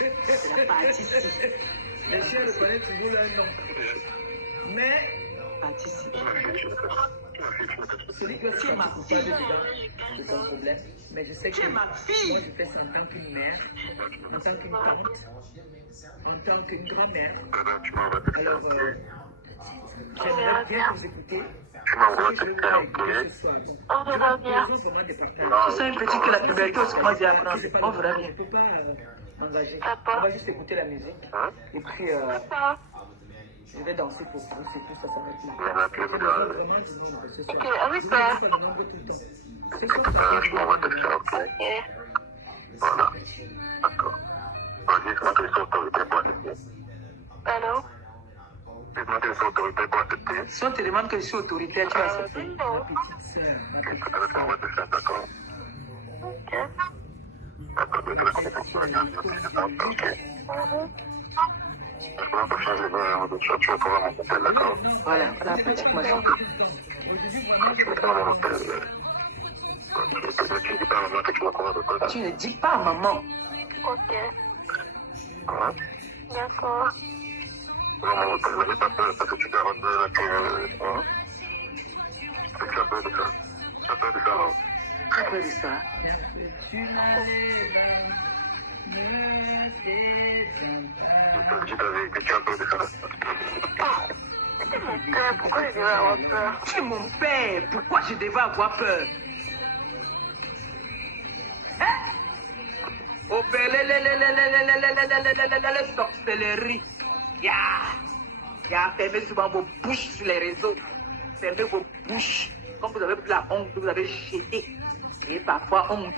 C'est la pâtisserie. Les chiens ne connaissent toujours leur nom. Mais Pâtisserie. celui qui va se faire coupable dedans, c'est son problème. Mais je sais que Tu es ma moi, fille. je fais ça en tant qu'une mère, en tant qu'une tante, en tant qu'une grand-mère. Alors, j'aimerais bien vous écouter. Ce que je vais vous faire écouter ce soir. On verra Nous bien. avons vraiment des partages. Tu sais une petite que la puberté aussi commence à apprendre. Je sais pas On verra je bien. ne peux pas m'engager. Papa. On va juste écouter la musique. Et puis, Papa. je vais danser pour vous. C'est tout ça, ça va être bien. J'ai besoin vraiment du monde ce soir. Ok, avec Je ne toi. veux pas le nombre tout le temps. Ce soir, ça va être Ok. Allô? Si on te demande que je suis autoritaire, tu vas accepter. Non. ma petite sœur. Ok. Voilà, la petite machine. Aujourd'hui, vraiment, je Tu ne dis pas à maman. Ok. D'accord. Très peu de ça. tu m'as C'est mon père, pourquoi je devais avoir peur? Tu es mon père. Pourquoi je devais avoir peur? Hein? Oh, la sorcellerie. Fermez souvent vos bouches sur les réseaux. Fermez vos bouches. Quand vous avez pris la honte, vous avez jeté. Et parfois honte.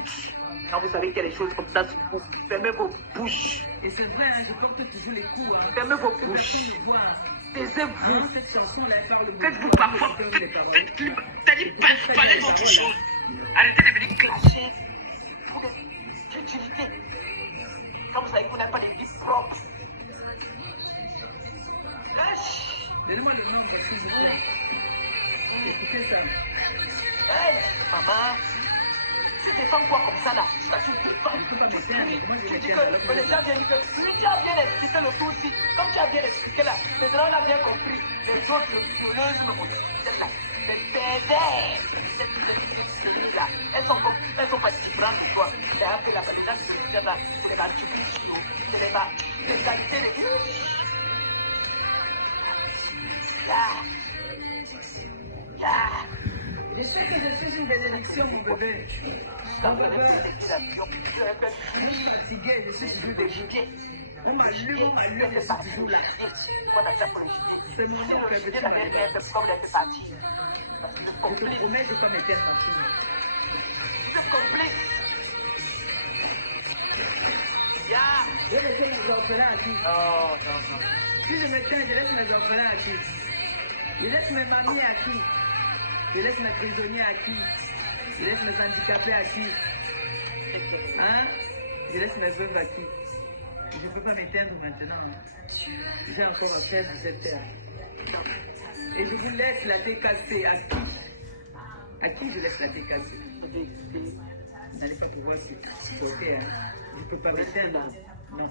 Quand vous savez qu'il y a des choses comme ça sur vous, fermez vos bouches. Et c'est vrai, hein, je porte toujours les coups. Hein. Fermez vos Que bouches. personne ne voit. Taisez-vous. Cette chanson-là, elle parle beaucoup. Faites-vous parfois. Parlez d'autre chose. Arrêtez de venir clasher. Trouve des utilités. Quand vous savez que vous n'avez pas de vie propre. Donnez-moi le nombre, s'il vous plaît. Écoutez ça. Hey, maman. Tu défends quoi comme ça là? Tu défends. Je ne peux pas m'éteindre. Moi, je Tu dis m'éteins. que les gens viennent dire que lui, tu as bien expliqué le tout aussi. Comme tu as bien expliqué là, maintenant on a bien compris. Les autres violeuses, celles-là, les pervers, ces là, elles sont pas différentes de toi. C'est-à-dire que là, les gens qui se disent là, c'est les marchupichos, c'est les qualités de vie. Je sais que je suis une bénédiction, mon bébé. Mon bébé, je suis fatigué, je suis toujours debout. On m'a lu, je suis toujours là. C'est mon nom, bébé, tu m'as libéré. Je te promets, je ne vais pas m'éteindre ma fille. Je vais laisser mes orphelins à qui? Si je m'éteins, je laisse mes orphelins à qui? Je laisse mes mamies à qui? Je laisse mes prisonniers à qui? Je laisse mes handicapés à qui? Hein? Je laisse mes veuves à qui? Je ne peux pas m'éteindre maintenant. J'ai encore à faire 17 heures. Et je vous laisse la thé cassée. À qui? À qui je laisse la thé cassée? Vous n'allez pas pouvoir supporter. Hein? Je ne peux pas m'éteindre. Non.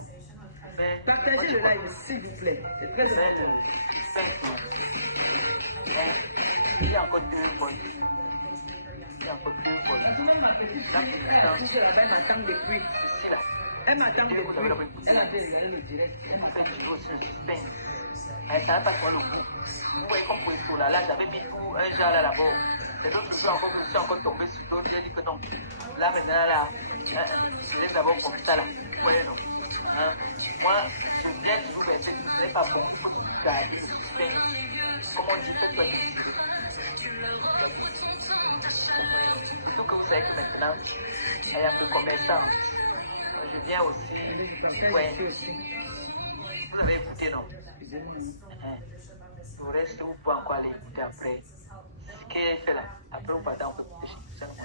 Partagez le live, s'il vous plaît. C'est très important. Il y a encore 2 bonnes. Il y a encore 2 bonnes. Maintenant, ma petite fille, elle a poussé là-bas, elle m'attend depuis. Ici là. Elle m'attend depuis. Elle a déjà le direct. En fait, je veux aussi un suspense. Elle savait pas quoi le coup. Vous voyez comme pour Estola, là, j'avais mis tout un genre là là-bas. Les autres jours encore, je suis encore tombé sur d'autres. J'ai dit que non. Là, maintenant, là, je laisse d'abord comme ça là. Vous voyez, non? Hein? Moi, je viens toujours verser tout. Ce n'est pas bon. Il faut toujours garder le suspense. Comme on dit, faites-toi décider. Surtout que vous savez que maintenant, elle est un peu commerçante. Je viens aussi. Ouais. Vous avez écouté, non? Le reste, vous pouvez encore aller écouter après. Ce qu'elle fait là, après vous partez, on peut écouter chez nous.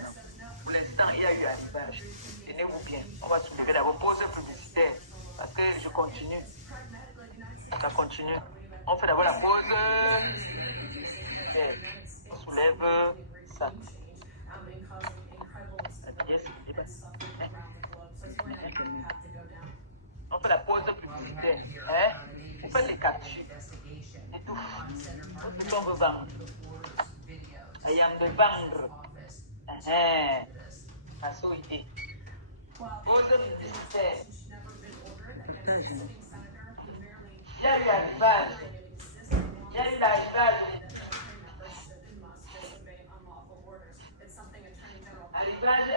Pour l'instant, il y a eu un arrivage. Tenez-vous bien. On va soulever d'abord pause publicitaire. Parce que je continue. Ça continue. On fait d'abord la pause. On soulève ça. Yes, on fait la Thaïlandais. Hein? Vous faites les captures. Et tout. Tout sont revendus. Et en de vendre. À son idée. Vos ministères. Il y a eu l'arrivage. Il y a eu l'arrivage. Arrivage.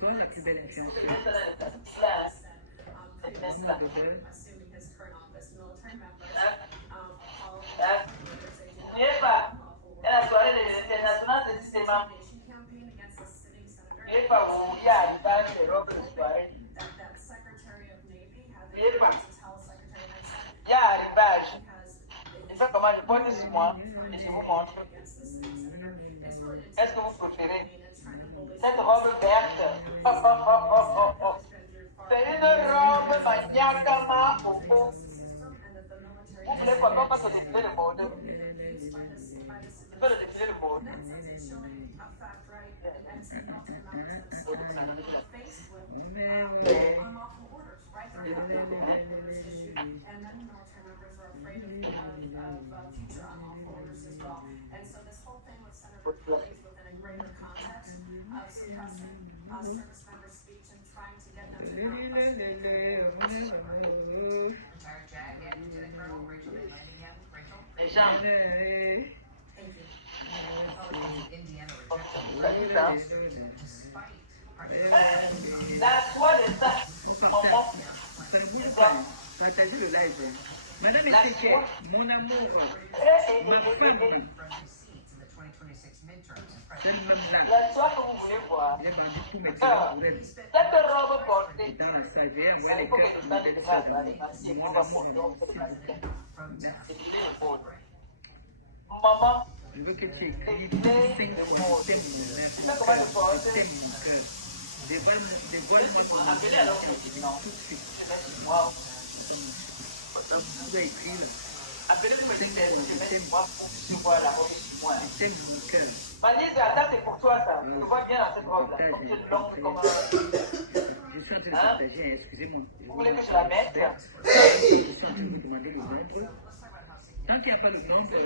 Bonsoir, la plus belle influenceuse. N'oubliez pas, la soirée de l'international de cinéma. N'oubliez pas, il y a arrivage des robes de soirée. N'oubliez pas, il y a arrivage. Je sais comment je porte sur moi et je vous montre. Qu'est-ce que vous préférez? Cette robe verte. Oh, oh, oh, oh, oh, oh. C'est une robe maniacama au haut. Vous voulez quoi? On passe au défilé de mode. Tu veux le défilé de mode? Les gens. La soie de ça. Partagez le live. Madame Ezekiel, mon amour, ma femme, celle-même là, La soie que vous voulez voir. j'ai vendu tous mes téléphone. Cette robe portée. Dans la salle, j'ai envoyé Il les faut que cœurs je à sache mon que ça va belle aller. mon On va amour, monter, on fait s'il la vous plaît. Merci. Maman, Je veux que tu écrives 5 fois, je t'aime mon mère, je t'aime mon cœur. Dévoile-moi ton identité tout de suite. wow. Tu dois écrire, Appelez-vous me dire, je vais moi pour que je vois la robe sur moi. je t'aime mon cœur. Valise, ça c'est pour toi ça. Tu vois bien dans cette robe là. Comme tu es longue comme un. Je suis en train de partager, excusez-moi. Vous voulez que je la mette? Je suis en train de vous demander le nombre. Tant qu'il n'y a pas le nombre, je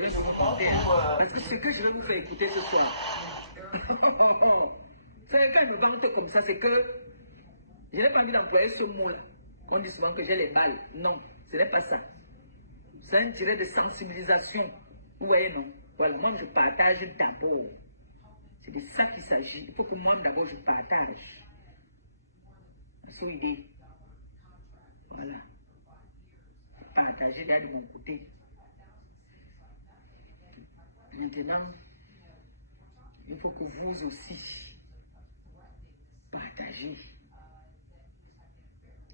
vais vous monter. Parce que ce que je vais vous faire écouter ce soir, c'est quand il me vante comme ça, c'est que je n'ai pas envie d'employer ce mot-là. On dit souvent que j'ai les balles. Non, ce n'est pas ça. C'est un tiret de sensibilisation. Vous voyez, non? Voilà, moi je partage d'abord. C'est de ça qu'il s'agit. Il faut que moi d'abord je partage. C'est une idée. Voilà. Partager là de mon côté. Maintenant, il faut que vous aussi partagez.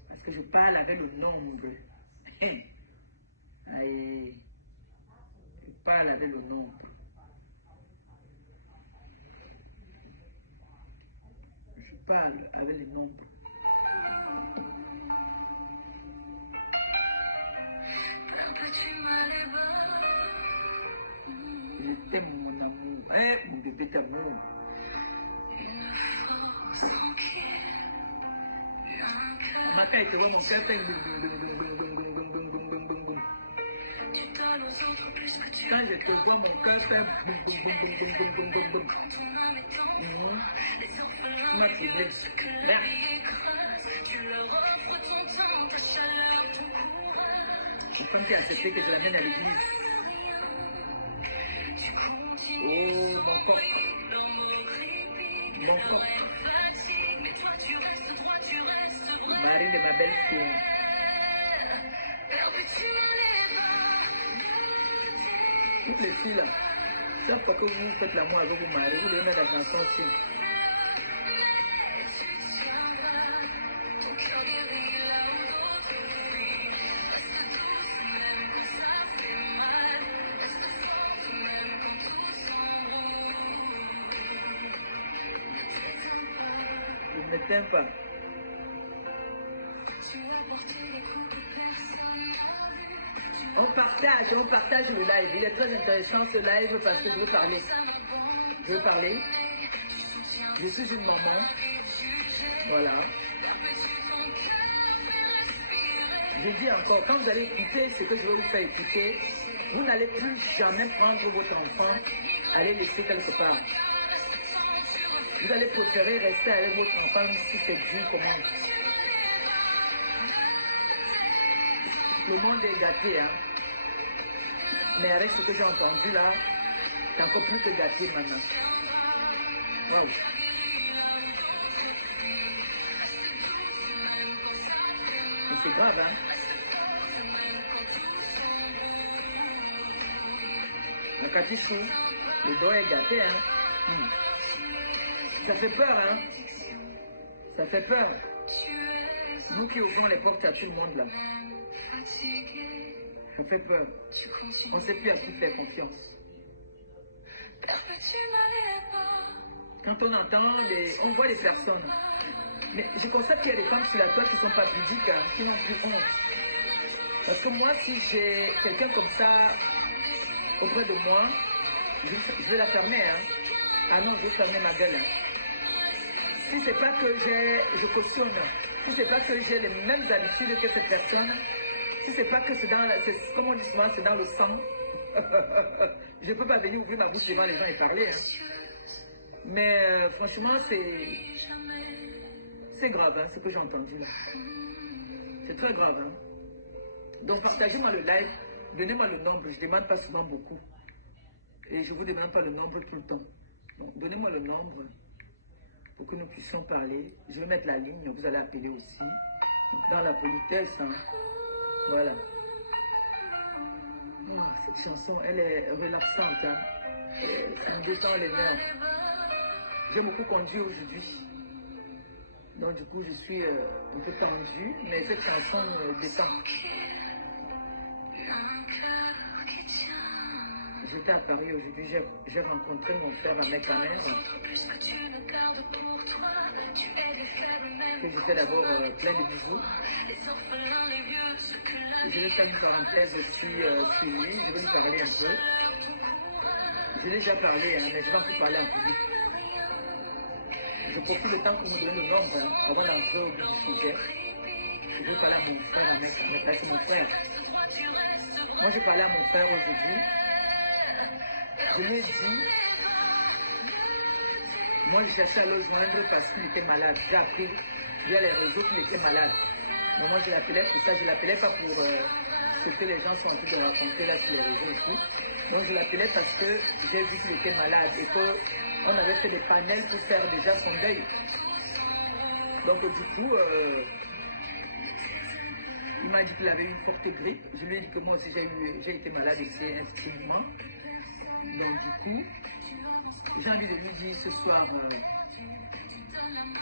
Parce que je parle avec le nombre. Aïe. Je parle avec le nombre. Je parle avec le nombre. Je t'aime mon amour, mon bébé d'amour. Matin, il te voit mon cœur fait quand je te vois mon cœur fait tu m'as troublé. Une femme qui a accepté que je l'amène à l'église. Oh, mon coq. Mon coq. Mari de ma belle-fille. Toutes les filles là, chaque fois que vous faites l'amour avec vos maris, vous devez mettre la chanson aussi. Je ne t'aime pas. On partage le live. Il est très intéressant ce live parce que je veux parler. Je veux parler. Je suis une maman. Voilà. Je dis encore, quand vous allez écouter ce que je vais vous faire écouter, vous n'allez plus jamais prendre votre enfant, aller laisser quelque part. Vous allez préférer rester avec votre enfant même si c'est dur comment. Le monde est gâté, hein. Mais avec ce que j'ai entendu là, c'est encore plus que gâté maintenant. Wow. Mais c'est grave, hein. La Katichou, le dos est gâté, hein. Ça fait peur, hein. Ça fait peur. Nous qui ouvrons les portes à tout le monde là. Ça fait peur. On ne sait plus à qui faire confiance. Quand on entend, on voit les personnes. Mais je constate qu'il y a des femmes sur la toile qui ne sont pas pudiques, hein, qui n'ont plus honte. Parce que moi, si j'ai quelqu'un comme ça auprès de moi, je vais la fermer. Hein. Ah non, je vais fermer ma gueule. Hein. Si c'est pas que je cautionne, si c'est pas que j'ai les mêmes habitudes que cette personne, si c'est pas que c'est comme on dit souvent, c'est dans le sang, je ne peux pas venir ouvrir ma bouche devant les gens et parler. Hein. Mais franchement, c'est grave, hein, ce que j'ai entendu là. C'est très grave. Hein. Donc partagez-moi le live, donnez-moi le nombre, je ne demande pas souvent beaucoup. Et je ne vous demande pas le nombre tout le temps. Donc donnez-moi le nombre pour que nous puissions parler. Je vais mettre la ligne, vous allez appeler aussi. Dans la politesse, hein. Voilà. Oh, cette chanson, elle est relaxante. Hein. Ça me détend les nerfs. J'ai beaucoup conduit aujourd'hui. Donc du coup, je suis un peu tendue, mais cette chanson me détend. J'étais à Paris aujourd'hui, j'ai rencontré mon frère avec ma mère. Que je fais d'abord plein de bisous. Je vais faire une parenthèse aussi sur lui, je vais lui parler un peu. Je l'ai déjà parlé, hein, mais je vais en plus parler en public. Je profite le temps pour me donner le nombre hein, avant d'entrer au bout du sujet. Je vais parler à mon frère, mais c'est mon frère. Moi, je parlais à mon frère aujourd'hui. Je lui ai dit, moi, je cherchais à le joindre parce qu'il était malade. J'ai appris via les réseaux qu'il était malade. Mais moi, je l'appelais pour ça. Je ne l'appelais pas pour ce que les gens sont en train de raconter là sur les réseaux et tout. Donc, je l'appelais parce que j'ai vu qu'il était malade et qu'on avait fait des panels pour faire déjà son deuil. Donc, du coup, il m'a dit qu'il avait une forte grippe. Je lui ai dit que moi aussi, j'ai été malade ici intimement. Donc, du coup, j'ai envie de lui dire ce soir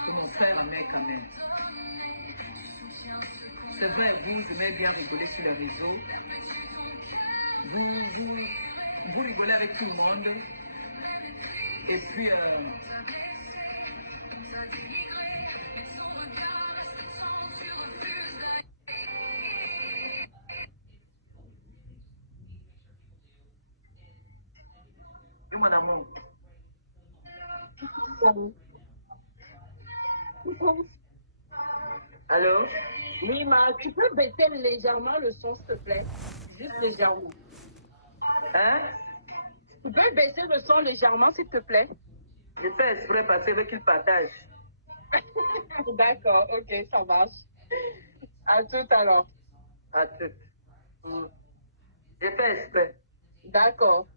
que mon frère aimait quand même. C'est vrai, vous aimez bien rigoler sur les réseaux. Vous rigolez avec tout le monde. Et puis, oui, mon amour. Allô? Oui, ma, tu peux baisser légèrement le son, s'il te plaît. Juste légèrement. Hein? Tu peux baisser le son légèrement, s'il te plaît. Je fais exprès parce que qu'il partage. D'accord, ok, ça marche. À tout à l'heure. À tout. Je fais exprès. D'accord.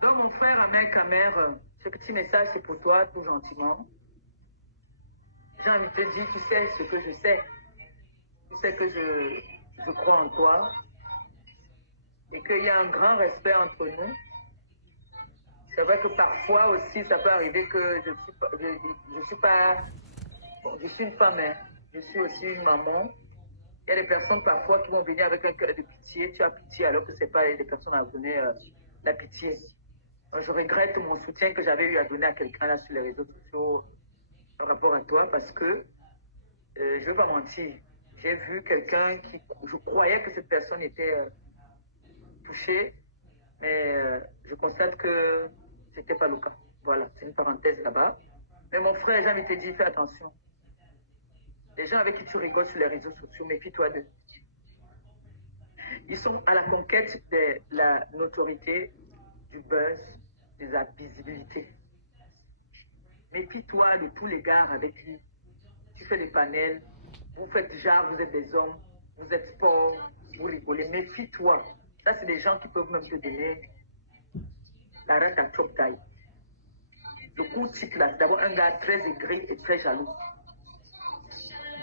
Donc, mon frère, ma mère, ce petit message, c'est pour toi, tout gentiment. J'ai envie de te dire, tu sais ce que je sais. Tu sais que je crois en toi. Et qu'il y a un grand respect entre nous. C'est vrai que parfois aussi, ça peut arriver que je suis pas... Bon, je suis une femme, hein. Je suis aussi une maman. Il y a des personnes parfois qui vont venir avec un cœur de pitié. Tu as pitié alors que ce n'est pas des personnes à donner la pitié. Je regrette mon soutien que j'avais eu à donner à quelqu'un là sur les réseaux sociaux par rapport à toi parce que je ne vais pas mentir. J'ai vu quelqu'un qui, je croyais que cette personne était touchée, mais je constate constate que ce n'était pas le cas. Voilà, c'est une parenthèse là-bas. Mais mon frère, j'ai envie de te dire, fais attention. Les gens avec qui tu rigoles sur les réseaux sociaux, méfie-toi d'eux. Ils sont à la conquête de la notoriété, du buzz, de la visibilité. Méfie-toi de tous les gars avec qui tu fais des panels, vous faites genre, vous êtes des hommes, vous êtes sport, vous rigolez. Méfie-toi. Ça, c'est des gens qui peuvent même te donner la rate à chop taille. Le coup type là, c'est d'abord un gars très aigri et très jaloux.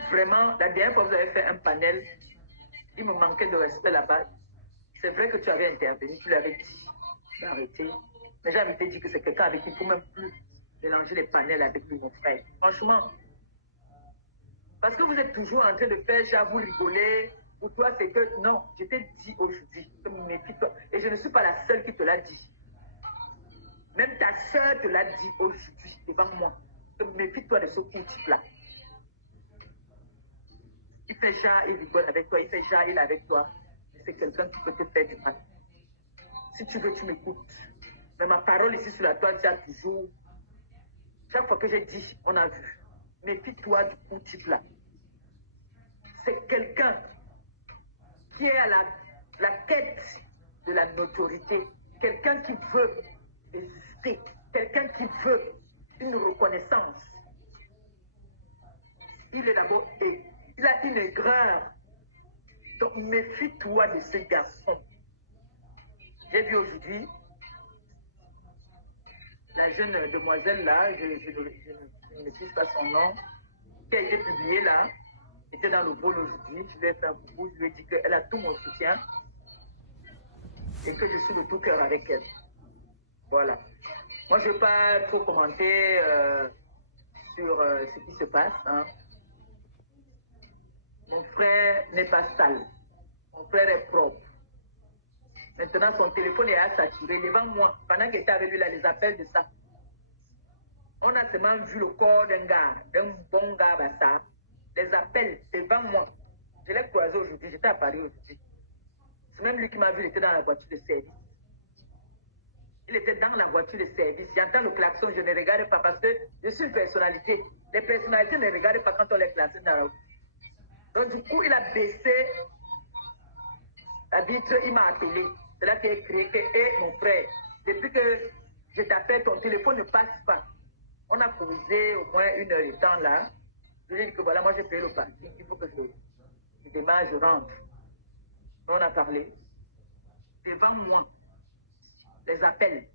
Vraiment, la dernière fois que vous avez fait un panel, il me manquait de respect là-bas. C'est vrai que tu avais intervenu, tu l'avais dit d'arrêter. Mais j'ai envie de te dire que c'est quelqu'un avec qui il ne faut même plus mélanger les panels avec lui, mon frère. Franchement. Parce que vous êtes toujours en train de faire genre, vous rigolez. Pour toi, c'est que non, je t'ai dit aujourd'hui, méfie-toi. Et je ne suis pas la seule qui te l'a dit. Même ta soeur te l'a dit aujourd'hui devant moi. Méfie-toi de ce type-là. Il fait genre, il rigole avec toi. Il fait genre, il est avec toi. C'est quelqu'un qui peut te faire du mal. Si tu veux, tu m'écoutes. Mais ma parole ici sur la toile, c'est toujours. Chaque fois que j'ai dit, on a vu. Méfie-toi du coup type-là. C'est quelqu'un qui est à la quête de la notoriété. Quelqu'un qui veut exister. Quelqu'un qui veut une reconnaissance. Il est d'abord, il a une aigreur. Donc méfie-toi de ce garçon. J'ai vu aujourd'hui la jeune demoiselle là, je ne maîtrise pas son nom, qui a été publiée là, était dans le vol aujourd'hui. Je lui ai fait un coucou, je lui ai dit qu'elle a tout mon soutien et que je suis de tout cœur avec elle. Voilà. Moi, je ne veux pas trop commenter sur ce qui se passe. Hein. Mon frère n'est pas sale. Mon frère est propre. Maintenant, son téléphone est à saturer devant moi. Pendant qu'il était avec lui, là, les appels de ça. On a seulement vu le corps d'un gars, d'un bon gars, bah ça. Les appels devant moi. Je l'ai croisé aujourd'hui, j'étais à Paris aujourd'hui. C'est même lui qui m'a vu, il était dans la voiture de service. Il était dans la voiture de service. J'entends le klaxon, je ne regarde pas parce que je suis une personnalité. Les personnalités ne regardent pas quand on les klaxonne dans la route. Donc du coup, il a baissé la vitre, il m'a appelé. C'est là qu'il a écrit que, hé, mon frère, depuis que je t'appelle, ton téléphone ne passe pas. On a causé au moins 1 heure de temps là. Je lui ai dit que voilà, moi j'ai payé le parking, il faut que je démarre, je rentre. On a parlé. Devant moi, les appels.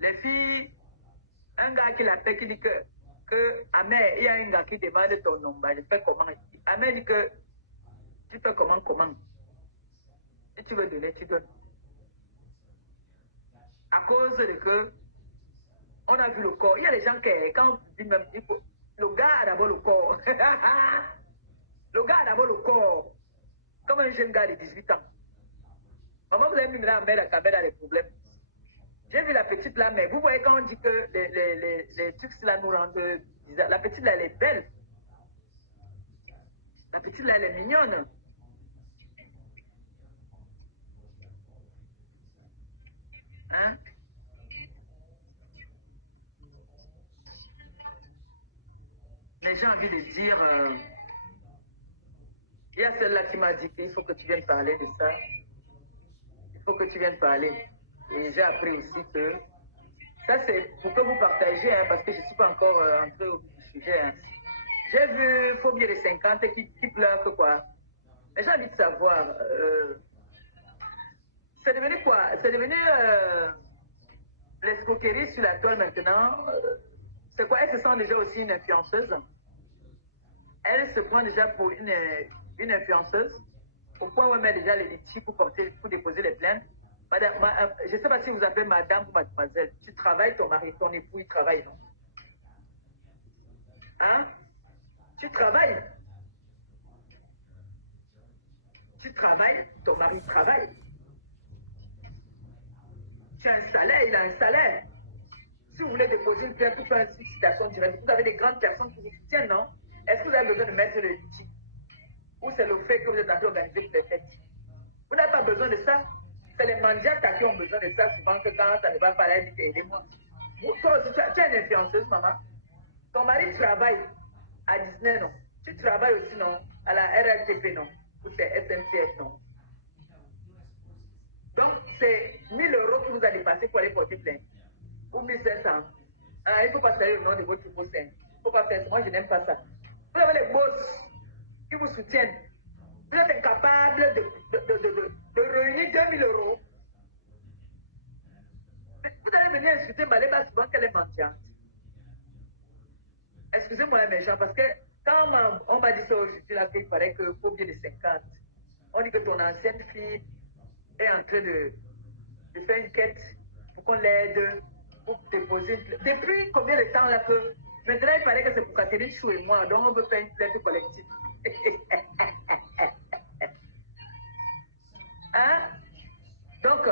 Les filles, un gars qui l'appelle, qui dit que Amé, il y a un gars qui demande ton nom. Je fais comment? Amé dit que tu fais comment? Si tu veux donner, tu donnes. À cause de que on a vu le corps. Il y a des gens qui, quand on dit même, le gars a d'abord le corps. Le gars a d'abord le corps. Comme un jeune gars de 18 ans. Maman, vous avez mis la caméra dans les problèmes. J'ai vu la petite là, mais vous voyez quand on dit que les trucs là nous rendent bizarres. La petite là, elle est belle. La petite là, elle est mignonne. Hein? Mais j'ai envie de dire, il y a celle-là qui m'a dit qu'il faut que tu viennes parler de ça. Il faut que tu viennes parler. Et j'ai appris aussi que ça, c'est pour que vous partagez, hein, parce que je ne suis pas encore entré au sujet. Hein. J'ai vu Phobie des 50 qui pleure que quoi. Mais j'ai envie de savoir, c'est devenu quoi? C'est devenu l'escroquerie sur la toile maintenant. C'est quoi? Elle se sent déjà aussi une influenceuse. Elle se prend déjà pour une influenceuse. Au point où elle met déjà les litiges pour déposer les plaintes. Madame, je ne sais pas si vous appelez madame ou mademoiselle. Tu travailles, ton mari, ton époux, il travaille, non? Hein? Tu travailles? Tu travailles, ton mari travaille. Tu as un salaire, il a un salaire. Si vous voulez déposer une plainte pour faire une citation directe, vous avez des grandes personnes qui vous soutiennent, non? Est-ce que vous avez besoin de mettre le litige? Ou c'est le fait que vous êtes en train d'organiser pour les fêtes? Vous n'avez pas besoin de ça. C'est les mendiants qui ont besoin de ça souvent que quand ça ne va pas, elle dit aidez-moi. Toi aussi, tu es une influenceuse, maman. Ton mari travaille à Disney, non? Tu travailles aussi, non? À la RLTP, non? Ou c'est SNCF, non? Donc, c'est 1000 euros qui nous a dépassé pour aller porter plainte. Ou 1500. Ah, il ne faut pas saluer le nom de votre faux sein. Il ne faut pas faire ça. Moi, je n'aime pas ça. Vous avez les boss qui vous soutiennent. Vous êtes incapable de réunir 2000 euros. Vous allez venir insulter Maléba souvent qu'elle est mendiante. Excusez-moi les méchants, parce que quand on m'a dit ça aujourd'hui, là, qu'il paraît qu'il faut bien de 50. On dit que ton ancienne fille est en train de faire une quête pour qu'on l'aide, pour déposer. Depuis combien de temps là que. Maintenant, il paraît que c'est pour Catherine Chou et moi, donc on veut faire une plainte collective. Hein? Donc,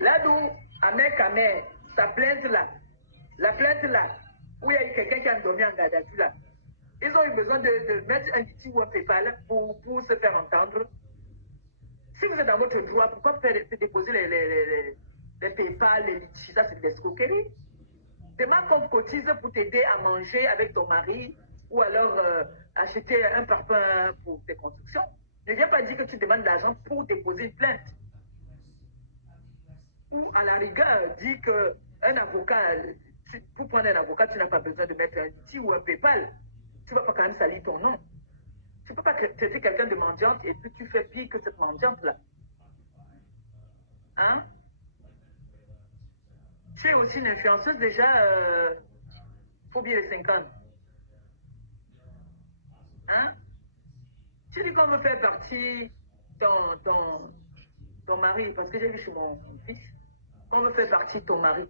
là d'où, à mère, sa plainte là, la plainte là, où il y a eu quelqu'un qui a dormi en garde à vue là, ils ont eu besoin de mettre un petit ou un PayPal pour se faire entendre. Si vous êtes dans votre droit, pourquoi faire déposer les PayPal, les litchis, ça c'est de l'escroquerie. Demande qu'on cotise pour t'aider à manger avec ton mari ou alors acheter un parfum pour tes constructions. Ne viens pas dire que tu demandes de l'argent pour déposer une plainte. Ou à la rigueur, dis qu'un avocat, pour prendre un avocat, tu n'as pas besoin de mettre un petit ou un PayPal. Tu ne vas pas quand même salir ton nom. Tu ne peux pas traiter quelqu'un de mendiante et puis tu fais pire que cette mendiante-là. Hein? Tu es aussi une influenceuse déjà, faut bien les 50. Hein? Tu dis qu'on veut faire partie ton mari, parce que j'ai vu chez mon fils, qu'on veut faire partie de ton mari.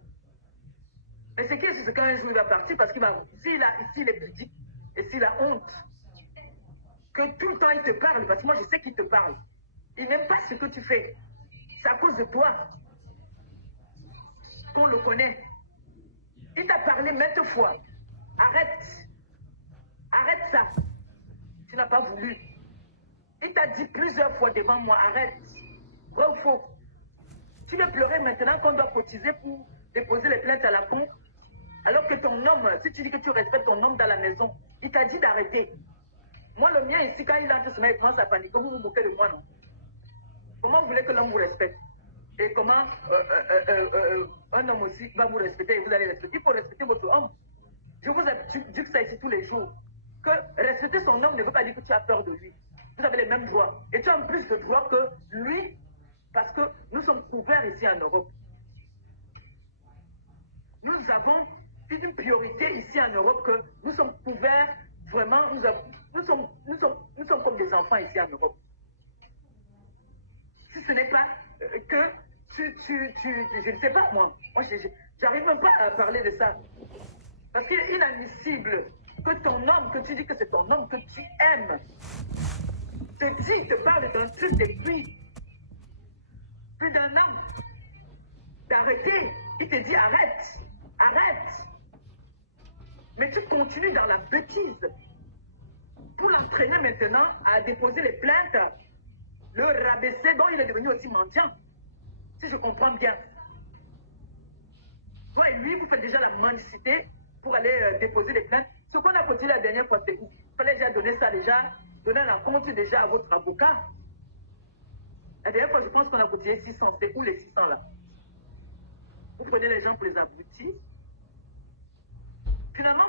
Mais c'est qu'est-ce que qu'un jour il va partir parce qu'il va, s'il est pudique et s'il a honte, que tout le temps il te parle, parce que moi je sais qu'il te parle. Il n'aime pas ce que tu fais. C'est à cause de toi qu'on le connaît. Il t'a parlé maintes fois. Arrête. Arrête ça. Tu n'as pas voulu. Il t'a dit plusieurs fois devant moi, arrête. Vrai ou faux? Tu veux pleurer maintenant qu'on doit cotiser pour déposer les plaintes à la con, alors que ton homme, si tu dis que tu respectes ton homme dans la maison, il t'a dit d'arrêter. Moi, le mien ici, quand il entre ce matin, il commence à paniquer. Vous vous moquez de moi, non? Comment vous voulez que l'homme vous respecte? Et comment un homme aussi va vous respecter et vous allez respecter? Il faut respecter votre homme. Je vous dis que ça ici tous les jours. Que respecter son homme ne veut pas dire que tu as peur de lui. Vous avez les mêmes droits. Et tu as en plus de droits que lui, parce que nous sommes couverts ici en Europe. Nous avons une priorité ici en Europe que nous sommes couverts, vraiment, nous sommes comme des enfants ici en Europe. Si ce n'est pas que je ne sais pas moi j'arrive même pas à parler de ça. Parce qu'il est inadmissible que ton homme, que tu dis que c'est ton homme que tu aimes, te parle d'un truc depuis plus d'un an, d'arrêter. Il te dit arrête, arrête. Mais tu continues dans la bêtise pour l'entraîner maintenant à déposer les plaintes, le rabaisser, dont il est devenu aussi mendiant. Si je comprends bien. Toi et lui, vous faites déjà la mendicité pour aller déposer les plaintes. Ce qu'on a continué la dernière fois, c'est où? Il fallait déjà donner ça déjà, donner un compte déjà à votre avocat. La dernière fois, je pense qu'on a cotisé 600. C'est où les 600 là? Vous prenez les gens pour les abrutis. Finalement,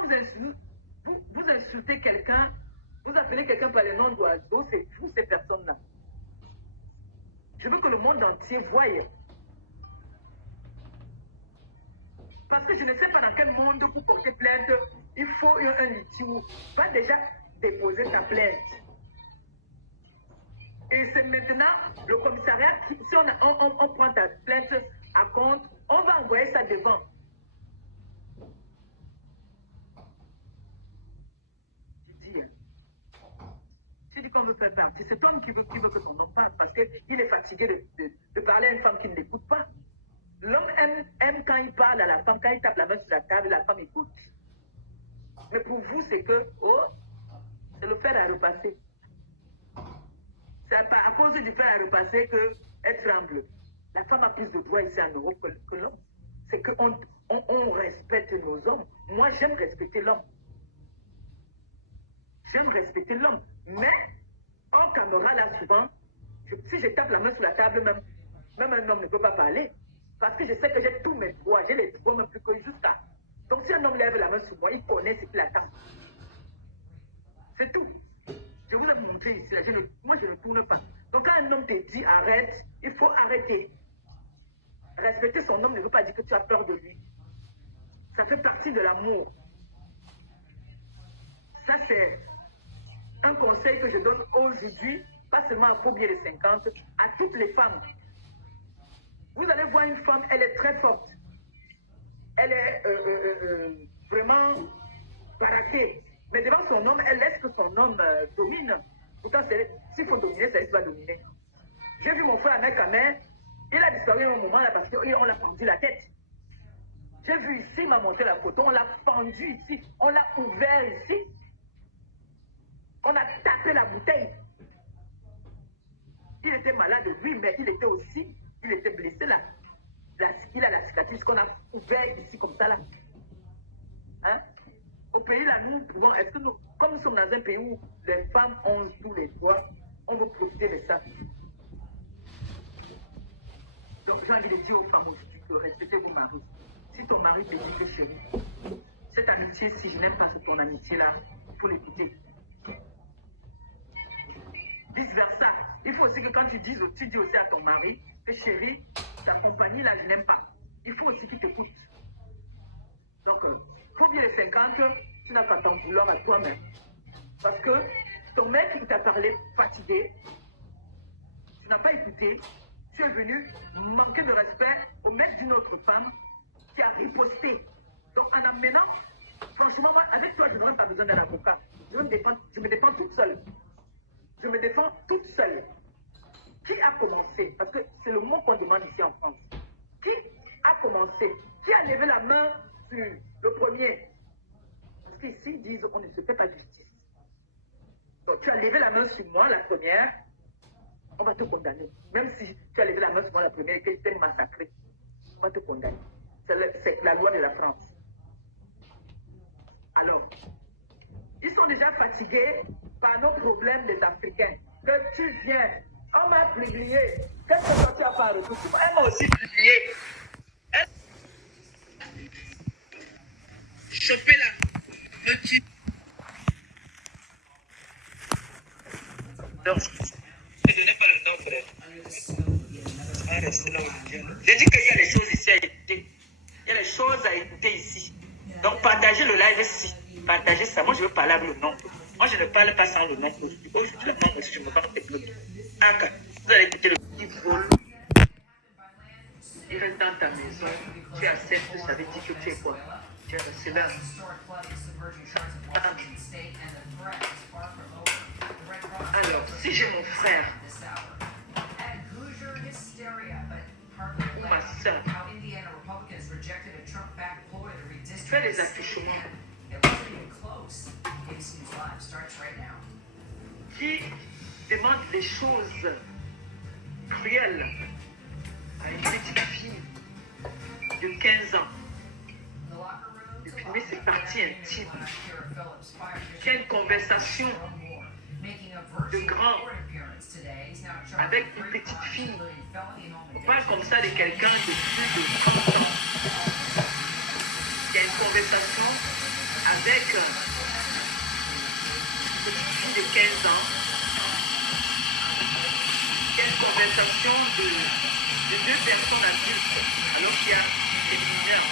vous insultez quelqu'un, vous appelez quelqu'un par le nom d'oiseau, c'est fou ces personnes-là. Je veux que le monde entier voie. Parce que je ne sais pas dans quel monde pour porter plainte, il faut un litige. Va déjà déposer ta plainte. Et c'est maintenant le commissariat, si on prend ta plainte à compte, on va envoyer ça devant. Tu dis qu'on veut faire partie. C'est toi qui veut que ton homme parle parce qu'il est fatigué de parler à une femme qui ne l'écoute pas. L'homme aime quand il parle à la femme, quand il tape la main sur la table, la femme écoute. Mais pour vous, c'est que, c'est le fer à repasser. C'est à cause du fer à repasser qu'elle tremble. La femme a plus de droits ici en Europe que l'homme. C'est qu'on on respecte nos hommes. Moi, j'aime respecter l'homme. J'aime respecter l'homme. Mais, en caméra, là, souvent, si je tape la main sur la table, même un homme ne peut pas parler. Parce que je sais que j'ai tous mes droits. J'ai les droits même plus que jusqu'à. Donc, si un homme lève la main sur moi, il connaît ce qu'il attend. C'est tout. Je vous ai montré ici. Là, moi, je ne tourne pas. Donc, quand un homme te dit arrête, il faut arrêter. Respecter son homme ne veut pas dire que tu as peur de lui. Ça fait partie de l'amour. Ça, c'est un conseil que je donne aujourd'hui, pas seulement à Phobie les 50, à toutes les femmes. Vous allez voir une femme, elle est très forte. Elle est vraiment baraquée. Mais devant son homme, elle laisse que son homme domine. Pourtant, s'il faut dominer, c'est elle qui va dominer. J'ai vu mon frère Mekamer, il a disparu à un moment là parce qu'on l'a pendu la tête. J'ai vu ici, il m'a montré la photo, on l'a pendu ici, on l'a ouvert ici. On a tapé la bouteille. Il était malade, oui, mais il était blessé là. Il a la cicatrice qu'on a ouvert ici comme ça là. Hein? Au pays là, nous pouvons, est-ce que nous, comme nous sommes dans un pays où les femmes ont tous les droits, on veut profiter de ça. Donc j'ai envie de dire aux femmes aujourd'hui que respectez vos maris. Si ton mari te dit que chérie, cette amitié, si je n'aime pas ton amitié là, il faut l'écouter. Vice versa. Il faut aussi que quand tu dis aussi à ton mari que chérie, ta compagnie là, je n'aime pas. Il faut aussi qu'il t'écoute. Donc, faut bien les 50, tu n'as qu'à t'en vouloir à toi-même. Parce que ton mec, il t'a parlé fatigué, tu n'as pas écouté, tu es venu manquer de respect au mec d'une autre femme qui a riposté. Donc, en amenant, franchement, moi, avec toi, je n'aurais pas besoin d'un avocat. Je me défends toute seule. Je me défends toute seule. Qui a commencé? Parce que c'est le mot qu'on demande ici en France. Qui a commencé? Qui a levé la main sur le premier? Parce qu'ici, ils disent on ne se fait pas justice. Donc, tu as levé la main sur moi, la première, on va te condamner. Même si tu as levé la main sur moi, la première, et que tu t'es massacré, on va te condamner. C'est la loi de la France. Alors, ils sont déjà fatigués par nos problèmes des Africains. Que tu viens, on m'a publié. Qu'est-ce que tu as pas reçu? Elle m'a aussi publié. Chopez-la. Le type. Donc, je ne donnais pas le nom, frère. Ah, restez là où j'ai dit qu'il y a des choses ici à écouter. Il y a des choses à écouter ici. Donc, partagez le live ici. Partagez ça. Moi, je veux parler avec le nom. Moi, je ne parle pas sans le nom. Aujourd'hui, le nom aussi, je me parle avec le nom. Aka, vous allez écouter le petit vol. Il reste dans ta maison. Tu acceptes, ça veut dire que tu es quoi? Tu es resté là. Alors, si j'ai mon frère ou ma soeur, fais des accouchements qui demande des choses cruelles à une petite fille de 15 ans, de filmer ses parties intimes, qui a une conversation de grand avec une petite fille. On parle comme ça de quelqu'un de plus de 30 ans. Il y a une conversation avec une petite fille de 15 ans. Il y a une conversation de deux personnes adultes, alors qu'il y a des mineurs.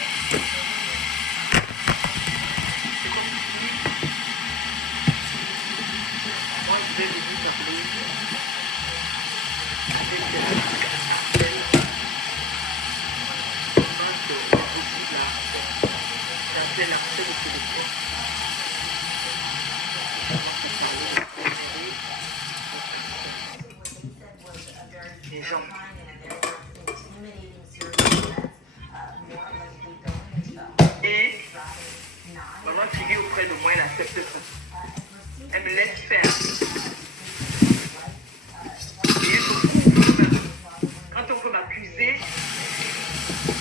C'est comme si moi je vais venir t'appeler avec des appels. Comment c'est possible d'appeler l'accès de téléphone. Les gens. Et maman figure auprès de moi, elle accepte ça. Elle me laisse faire. Et quand on peut m'accuser, disait,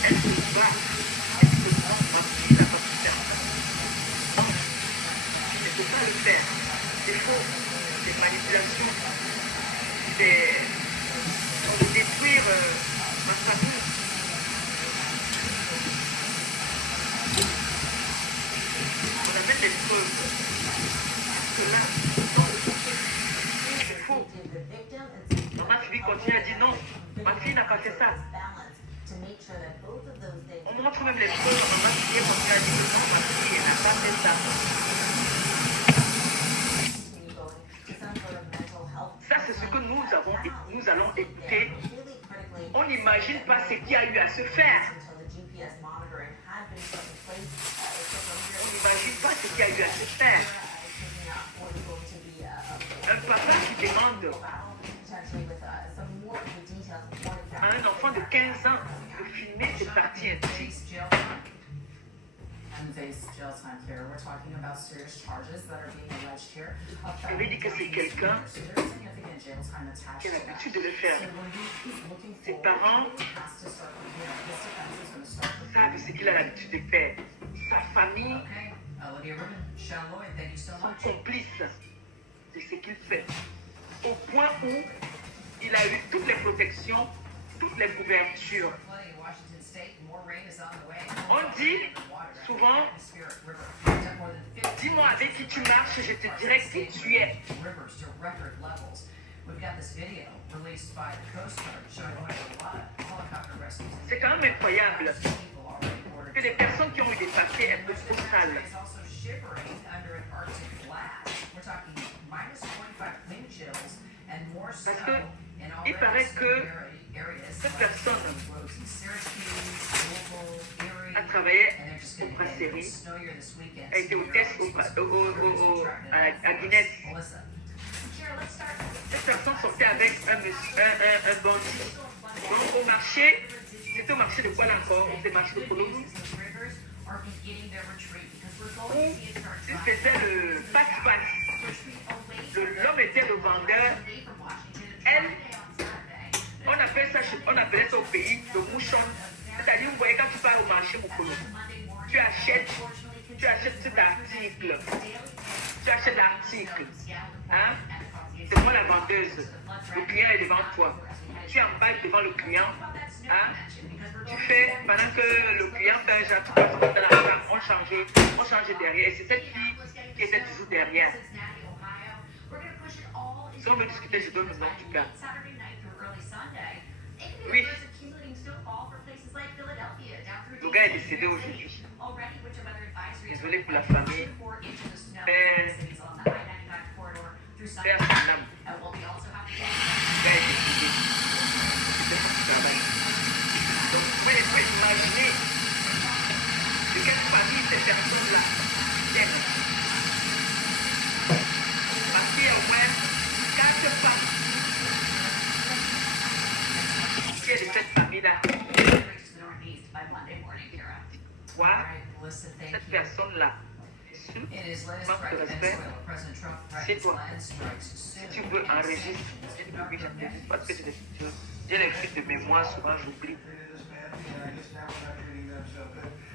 elle se bat. Elle se prend, ma fille n'a pas pu faire ça. Non, elle ne peut pas le faire. C'est faux. C'est manipulation. C'est pour détruire ma famille. On amène les preuves. Que là, non, c'est faux. Maman Phoebe continue à dire non, ma fille n'a pas fait ça. On montre même les preuves. Maman Phoebe continue à dire non, ma fille n'a pas fait ça. Ça, c'est ce que nous allons écouter. On n'imagine pas ce qu'il y a eu à se faire. On n'imagine pas ce qu'il y a eu à se faire. Un papa qui demande à un enfant de 15 ans de filmer ses parties intimes. Je vais dire que c'est quelqu'un qui a l'habitude de le faire. Ses parents savent ce qu'il a l'habitude de faire. Sa famille sont complices de ce qu'il fait. Au point où il a eu toutes les protections, toutes les couvertures. On dit souvent, dis-moi avec qui tu marches, je te dirai qui tu es. C'est quand même incroyable que des personnes qui ont eu des papiers un peu trop sales, parce que il paraît que cette personne a travaillé au brasserie, a été hôtesse à Guinness. Cette personne sortait avec un bandit. Donc au marché, c'était au marché de quoi là encore? C'était le marché de Colombie. Où il faisait le passe-passe. L'homme était le vendeur. Elle, on appelait ça au pays le mouchon. C'est-à-dire, vous voyez, quand tu pars au marché, tu achètes cet article. Tu achètes l'article. Hein? C'est moi la vendeuse. Le client est devant toi. Tu emballes devant le client. Hein? Tu fais, pendant que le client fait un genre, tu passes dans la chambre, on change derrière. Et c'est cette fille qui était toujours derrière. Si on veut discuter, je donne le nom du gars. Oui. Le gars est décédé aujourd'hui. Désolé pour la famille. Père son âme. Le gars est décédé. C'était son travail. Donc vous pouvez imaginer de quelle famille ces personnes-là viennent. Parce qu'il y a au moins 4 femmes qui est de cette famille-là. Voir cette personne-là, manque de respect, c'est toi. Si tu veux enregistrer, oui, j'enregistre parce que j'ai les fuites de mémoire, souvent j'oublie.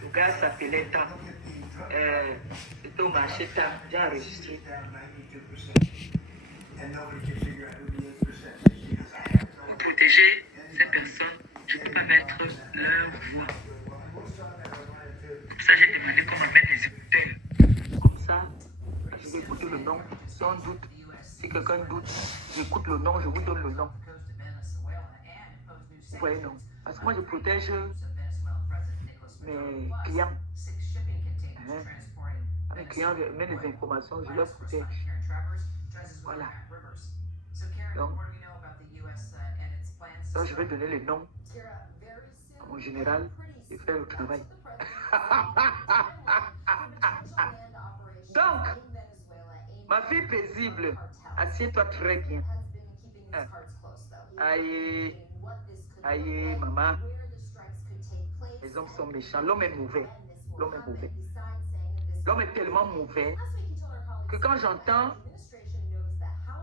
Le gars s'appelait Tam. C'était au marché Tam, j'ai enregistré. Pour protéger ces personnes, je ne peux pas mettre leur voix. Pour ça, j'ai demandé qu'on m'amène les écouteurs. Comme ça, je vais écouter le nom. Sans doute, si quelqu'un doute, j'écoute le nom, je vous donne le nom. Vous voyez, non? Parce que moi, je protège mes clients. Mes clients mettent des informations, je leur protège. Voilà. Donc je vais donner les noms à mon général et faire le travail. Donc, ma fille paisible, assieds-toi très bien. Aïe, aïe, maman. Les hommes sont méchants. L'homme est mauvais. L'homme est mauvais. L'homme est tellement mauvais que quand j'entends...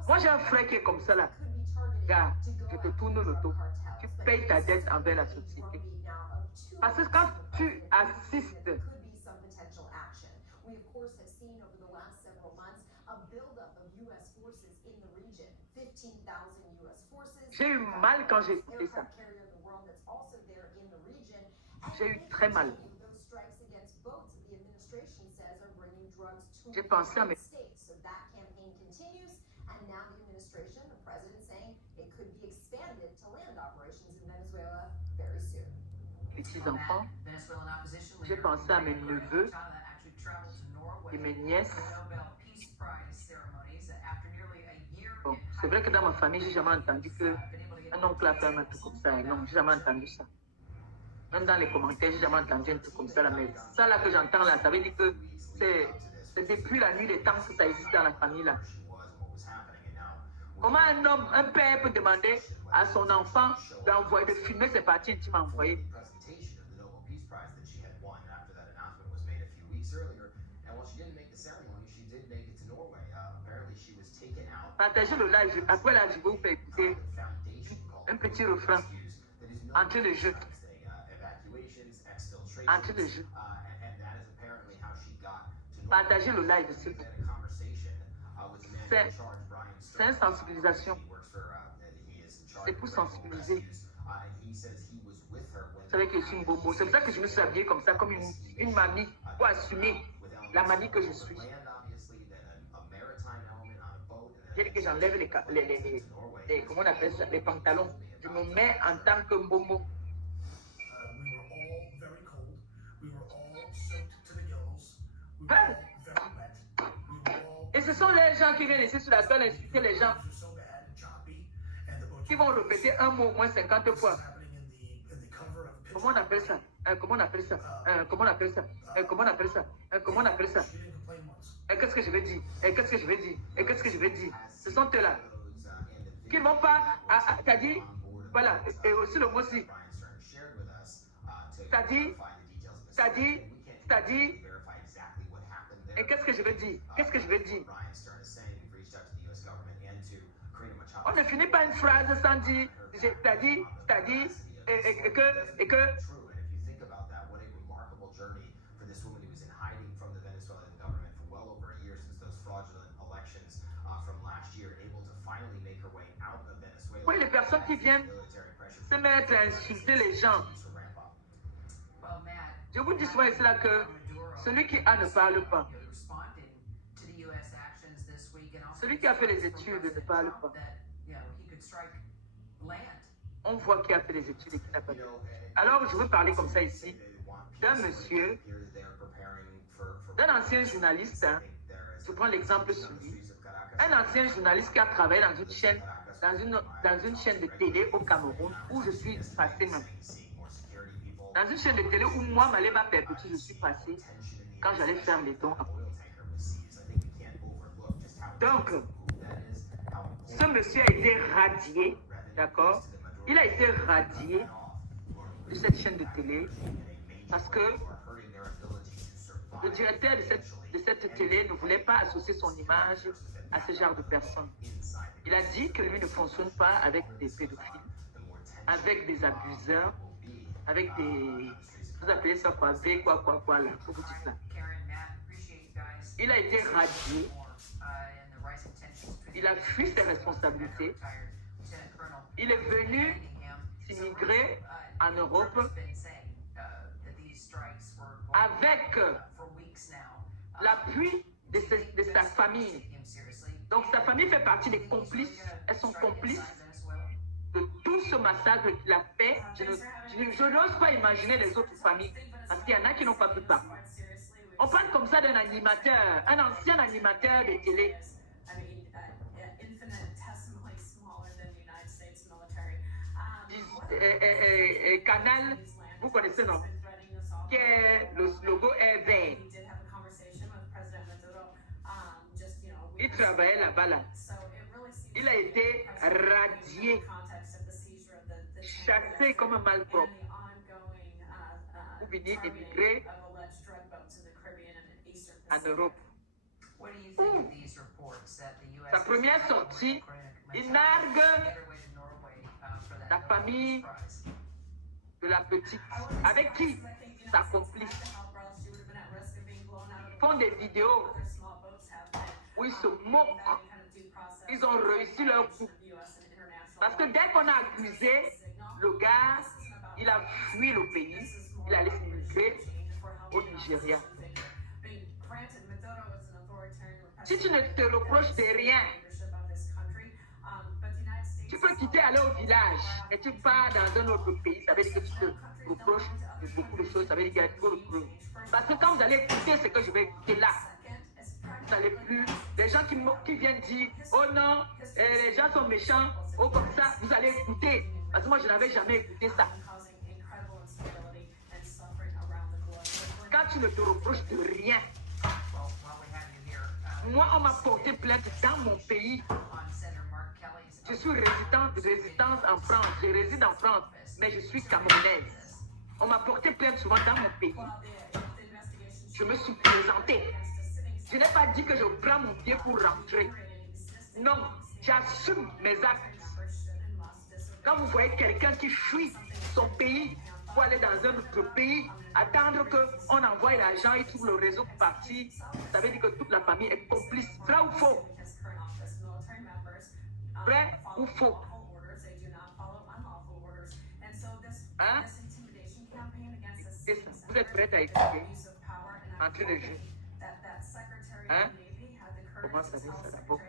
Moi, j'ai un frère qui est comme ça, là. Gars, je te tourne le dos. Tu paye ta dette envers la société. Parce que quand tu assistes j'ai eu mal quand j'ai écouté ça. J'ai eu très mal. J'ai pensé à mes petits-enfants. J'ai pensé à mes neveux et mes nièces. Bon, c'est vrai que dans ma famille, j'ai jamais entendu qu'un oncle a fait un truc comme ça. Non, j'ai jamais entendu ça. Même dans les commentaires, j'ai jamais entendu un truc comme ça. Là, mais ça là que j'entends là, ça veut dire que c'est depuis la nuit des temps que ça existe dans la famille là. Comment un homme, un père peut demander à son enfant d'envoyer, de filmer ses parties intimes envoyées? Partagez le live. Après là, je vais vous faire écouter un petit refrain entre les jeux. Entre les jeux. Partagez le live, s'il vous plaît. C'est une sensibilisation. C'est pour sensibiliser. Vous savez que je suis une bobo. C'est pour ça que je me suis habillée comme ça, comme une mamie, pour assumer la mamie que je suis. J'ai dit que j'enlève les comment on appelle ça, les pantalons. Je me mets en tant que bobo. Et ce sont les gens qui viennent ici sur la toile insulter les gens, qui vont répéter un mot au moins 50 fois. Comment on appelle ça? Comment on appelle ça? Comment on appelle ça? Comment on appelle ça? Comment on appelle ça? Et qu'est-ce que je vais dire? Et qu'est-ce que je vais dire? Et qu'est-ce que je vais dire? Ce sont eux-là qui ne vont pas, c'est-à-dire, voilà, et aussi le mot aussi. C'est-à-dire, et qu'est-ce que je vais dire? Qu'est-ce que je vais dire? On ne finit pas une phrase sans dire, c'est-à-dire, et que, oui, les personnes qui viennent se mettre à insulter les gens. Je vous dis souvent ici là que celui qui a ne parle pas. Celui qui a fait les études ne parle pas. On voit qui a fait les études et qui n'a pas fait. Alors, je veux parler comme ça ici d'un monsieur, d'un ancien journaliste. Hein. Je prends l'exemple sur lui. Un ancien journaliste qui a travaillé dans une chaîne, dans une chaîne de télé au Cameroun où je suis passé même. Dans une chaîne de télé où moi, Malema Perpétue, je suis passé quand j'allais faire les dons. Donc, ce monsieur a été radié, d'accord? Il a été radié de cette chaîne de télé parce que le directeur de cette télé ne voulait pas associer son image à ce genre de personnes. Il a dit que lui ne fonctionne pas avec des pédophiles, avec des abuseurs, avec des... Vous appelez ça quoi? Quoi là, pour vous dire ça. Il a été radié. Il a fui ses responsabilités. Il est venu s'immigrer en Europe avec l'appui de sa famille. Donc sa famille fait partie des complices. Elles sont complices de tout ce massacre qu'il a fait. Je n'ose pas imaginer les autres familles parce qu'il y en a qui n'ont pas pu parler. On parle comme ça d'un animateur, un ancien animateur de télé. Canal, vous connaissez, non? Le logo est vert. Il travaillait là-bas, là. Il a été radié, chassé comme un malpropre. Pour venir émigrer en Europe. Sa première sortie, il nargue la famille de la petite, avec qui sa complice, font des vidéos où ils se moquent. Ils ont réussi leur coup. Parce que dès qu'on a accusé le gars, il a fui le pays, il allait s'immigrer au Nigeria. Si tu ne te reproches de rien, tu peux quitter, aller au village, et tu pars dans un autre pays, ça veut dire que tu te reproches de beaucoup de choses, ça veut dire qu'il y a beaucoup de preuves. Parce que quand vous allez écouter ce que je vais écouter là, vous n'allez plus, les gens qui viennent dire, oh non, les gens sont méchants, oh comme ça, vous allez écouter. Parce que moi, je n'avais jamais écouté ça. Quand tu ne te reproches de rien, moi, on m'a porté plainte dans mon pays. Je suis résidente en France, je réside en France, mais je suis camerounaise. On m'a porté plainte souvent dans mon pays. Je me suis présentée. Je n'ai pas dit que je prends mon pied pour rentrer. Non, j'assume mes actes. Quand vous voyez quelqu'un qui fuit son pays pour aller dans un autre pays, attendre qu'on envoie l'argent et trouve le réseau pour partir, ça veut dire que toute la famille est complice. Vrai ou faux? Vrai ou faux? Hein? Vous êtes prêts à écouter? Entrez le jeu. Hein? Comment ça veut ça d'abord?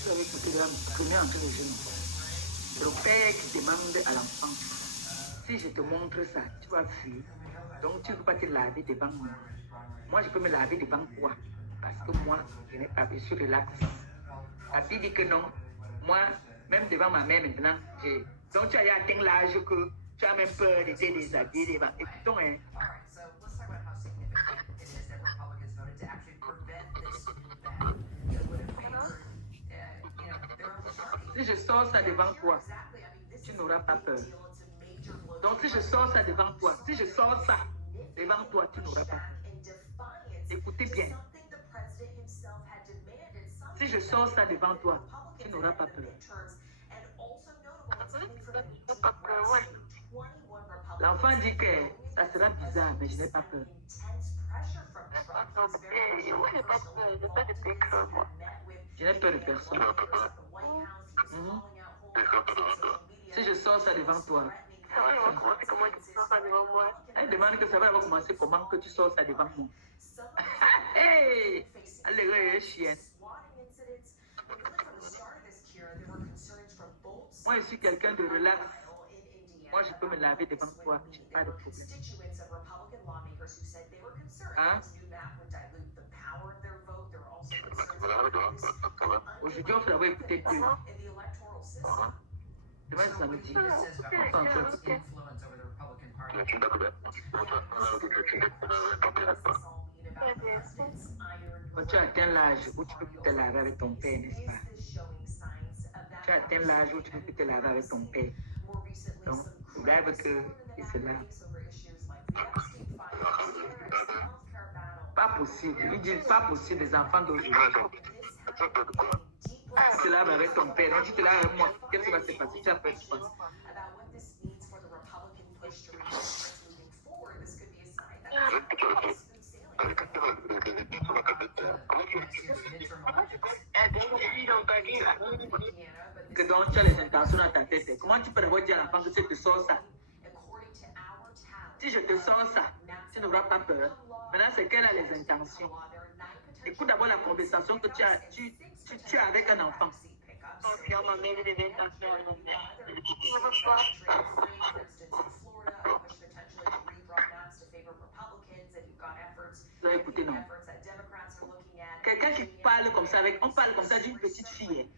Vous avez écouté là, premier entrée de jeune. Le père qui demande à l'enfant, si je te montre ça, tu vas fuir. Donc tu ne peux pas te laver devant moi. Moi, je peux me laver devant toi. Parce que moi, je n'ai pas, je suis relax. La fille dit que non. Moi, même devant ma mère maintenant, j'ai... Donc tu as atteint l'âge que tu as même peur de te déshabiller devant. Écoutons, hein. Si je sors ça devant toi, tu n'auras pas peur. Donc si je sors ça devant toi, si je sors ça devant toi, tu n'auras pas peur. Écoutez bien. Si je sors ça devant toi, tu n'auras pas peur. L'enfant dit que ça sera bizarre, mais je n'ai pas peur. Je n'ai peur de personne. Si je sors ça devant toi, elle demande que ça va commencer comment que tu sors ça devant moi. Hey! Allez, chienne. Moi, je suis quelqu'un de relax. Moi, je peux me laver devant toi. Je n'ai pas de problème. Hein? Aujourd'hui, on va écouter Dieu. Demain, c'est samedi. On va écouter. Quand tu atteins l'âge où tu peux plus te laver avec ton père, n'est-ce pas? Tu atteins l'âge où tu peux plus te laver avec ton père. Donc, lève que il se lave. Pas possible. Ils disent pas possible, les enfants d'aujourd'hui. Tu là avec ton père, donc tu te là avec moi. Qu'est-ce qui va se passer? Tu as peur de quoi? Que donc tu as les intentions dans ta tête. Comment tu peux d'abord dire à l'enfant que si je te sors ça? Si je te sors ça, tu n'auras pas peur. Maintenant, c'est qu'elle a les intentions. Écoute d'abord la conversation que tu as avec un enfant. Vous avez écouté, non? Quelqu'un qui parle comme ça, on parle comme ça d'une petite fille.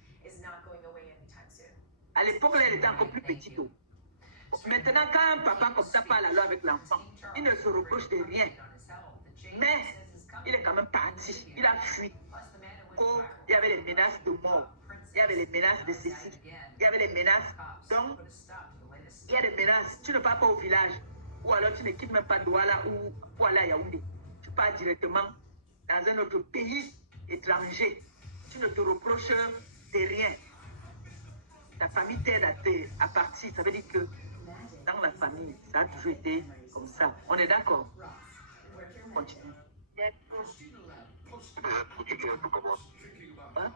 À l'époque, elle était encore plus petite. Maintenant, quand un papa comme ça parle alors avec l'enfant, il ne se reproche de rien. Mais il est quand même parti. Il a fui. Il y avait les menaces de mort. Il y avait les menaces de ceci. Il y avait les menaces. Donc, il y a des menaces. Tu ne pars pas au village. Ou alors tu ne quittes même pas Douala ou pour aller à Yaoundé. Tu pars directement dans un autre pays étranger. Tu ne te reproches de rien. Ta famille t'aide à partir. Ça veut dire que dans la famille, ça a toujours été comme ça. On est d'accord? Continue. Hein?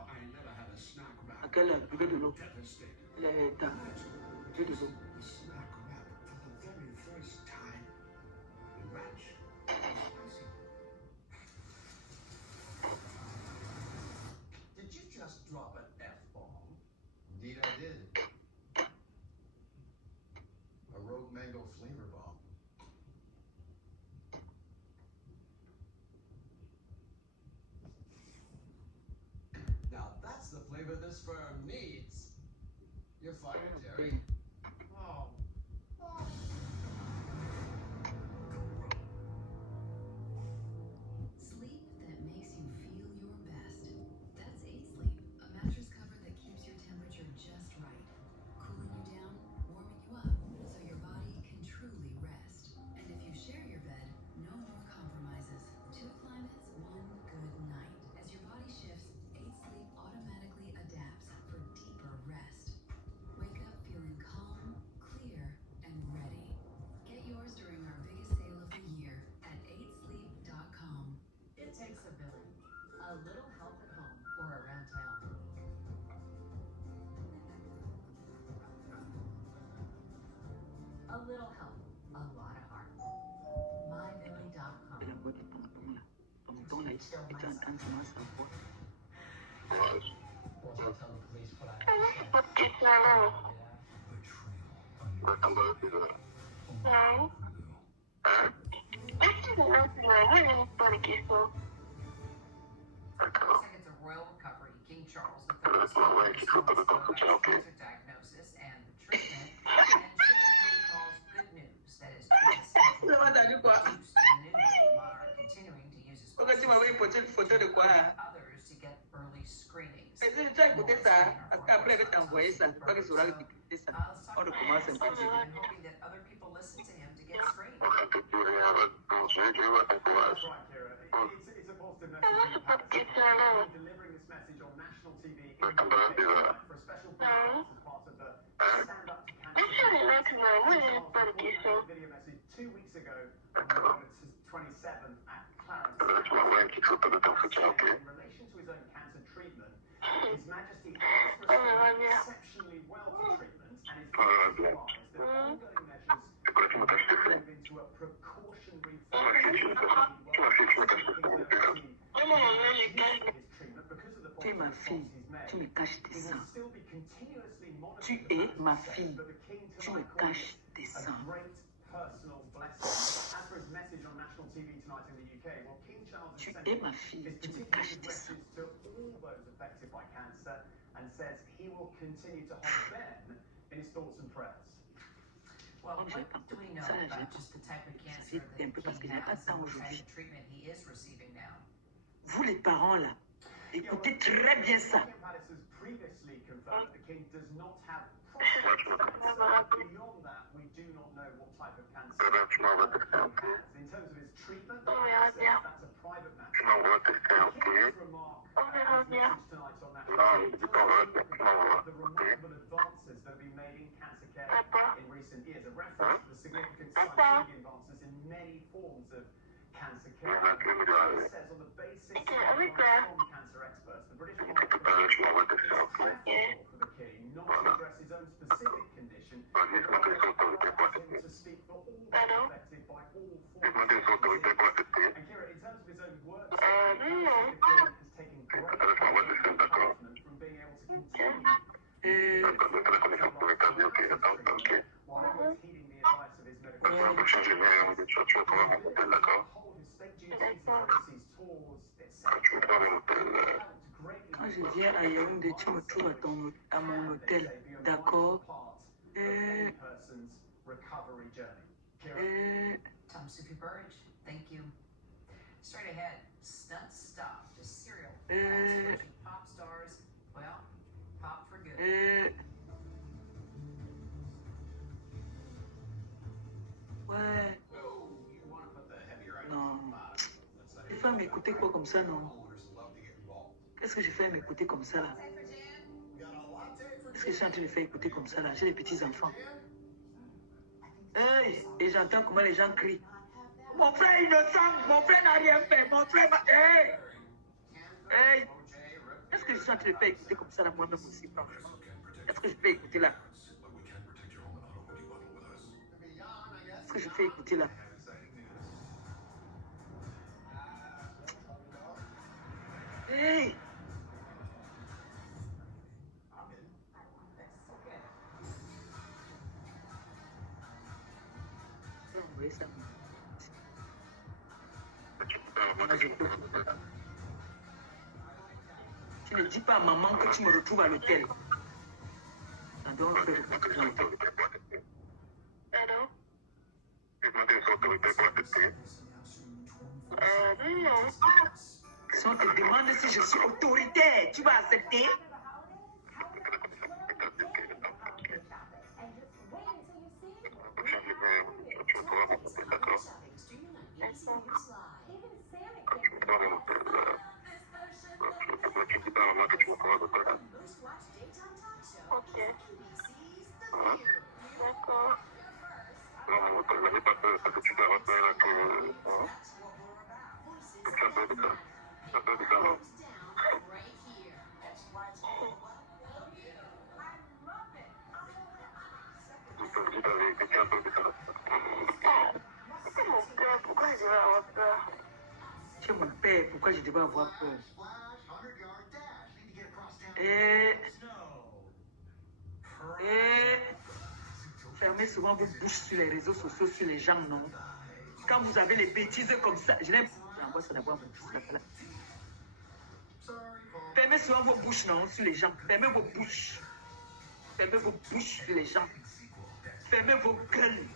À quelle heure? Buvez de l'eau. Il est temps. Buvez de l'eau. Did you just drop an F-bomb? Indeed I did. A rogue mango flavor bomb. Now that's the flavor this firm needs. You're fired, Terry. Oh. Sleep that makes you feel your best. That's 8 Sleep, a mattress cover that keeps your temperature just right, cooling you down, warming you up, so your body can truly rest. And if you share your bed, no more compromises. 2 climates, 1 good night. As your body shifts, 8 Sleep automatically adapts for deeper rest. Wake up feeling calm, clear, and ready. Get yours during our biggest sale of the year at 8sleep.com. It takes a village, a little help at home or around town. A little help, a lot of heart. MyVilly.com. La voix de tonton là. Tonton là, et tu entends comment sa voix. Looks like it's a royal recovery. King Charles III cancer diagnosis and the treatment. And Sharon calls good news. That is, treatment scheduled Ça va, t'as vu quoi? reduced and the new are continuing to use his Ok, tu m'avais une petite photo de quoi? Hein? others to get early screenings. Mais tu as écouté ça? Parce qu'après, elle va t'envoyer ça. C'est pas que tu auras écouté ça. Let's talk On about recommence un his peu. decision and hoping that other people listen to him to get screened. That's right, Kira. It's a positive message. We're delivering this message on national TV for a special broadcast as part of the Stand Up to Cancer video message 2 weeks ago on August 27th at Clarence. In relation to his own cancer treatment, His Majesty has responded exceptionally well to treatment and is advised that ongoing measures will move into a precautionary Tu es ma fille, tu me caches tes sangs. Tu es ma fille, tu me caches tes sangs. Tu es ma fille, tu me caches tes sangs. And says he will continue to hold them in his thoughts and prayers. Well, what do we know about just the type of cancer that the king has and what kind of treatment he is receiving now? Vous les parents là, écoutez très bien ça. Palace has previously confirmed the king does not have prostate cancer. Beyond that, we do not know what type of cancer he has. In terms of his treatment, that's a private private mattress. King's remark message tonight on that the remarkable advances that have been made in cancer care in recent years. A reference to the significant scientific advances in many forms of cancer care. It says on the basis of advice from cancer experts, the British Royal Commission is preferable for the king not to address his own specific condition, but allows him to speak for all those affected by all forms of disease. And Kira, in terms of his own work, the king has taken great encouragement from being able to continue while always heeding the advice of his medical Quand je viens à Yaoundé, tu me trouves à mon hôtel, d'accord? Tom Sufi Burridge, thank you. Straight ahead, stunt stop to serial pop stars. Well, pop for good. Ouais. Non. Il faut m'écouter quoi comme ça, non? Qu'est-ce que je fais à m'écouter comme ça, là? Qu'est-ce que je suis en train de faire écouter comme ça, là? J'ai des petits-enfants. Hey, et j'entends comment les gens crient. Mon frère innocent, mon frère n'a rien fait, mon frère m'a... Hey! Hey! Qu'est-ce que je suis en train de faire écouter comme ça, là, moi-même aussi, franchement? Qu'est-ce que je fais écouter, là? Qu'est-ce que je fais écouter, là? Hey! Oui, ça. Tu ne dis pas à maman que tu me retrouves à l'hôtel. Donc, si on te demande si je suis autoritaire, tu vas accepter? Tu es mon père, pourquoi je devais avoir peur? Fermez souvent vos bouches sur les réseaux sociaux, sur les gens, non? Quand vous avez les bêtises comme ça, je n'aime pas. J'envoie ça d'abord mon fils là. Fermez souvent vos bouches, non, sur les gens. Fermez vos bouches. Fermez vos bouches sur les gens. Fermez vos gueules.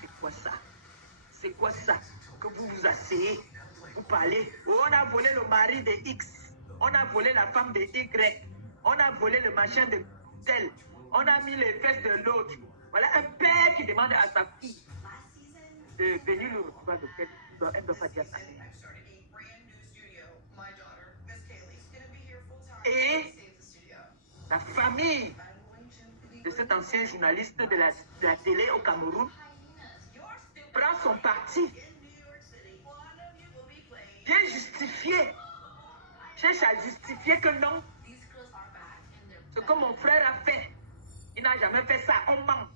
C'est quoi ça? C'est quoi ça? Que vous vous asseyez, vous parlez. Oh, on a volé le mari de X. On a volé la femme de Y. On a volé le machin de tel. On a mis les fesses de l'autre. Voilà un père qui demande à sa fille de venir le retrouver à l'hôtel. Elle ne doit pas dire ça. Et la famille de cet ancien journaliste de la télé au Cameroun prend son parti. Bien justifié. Cherche à justifier que non. Ce que mon frère a fait, il n'a jamais fait ça. On ment.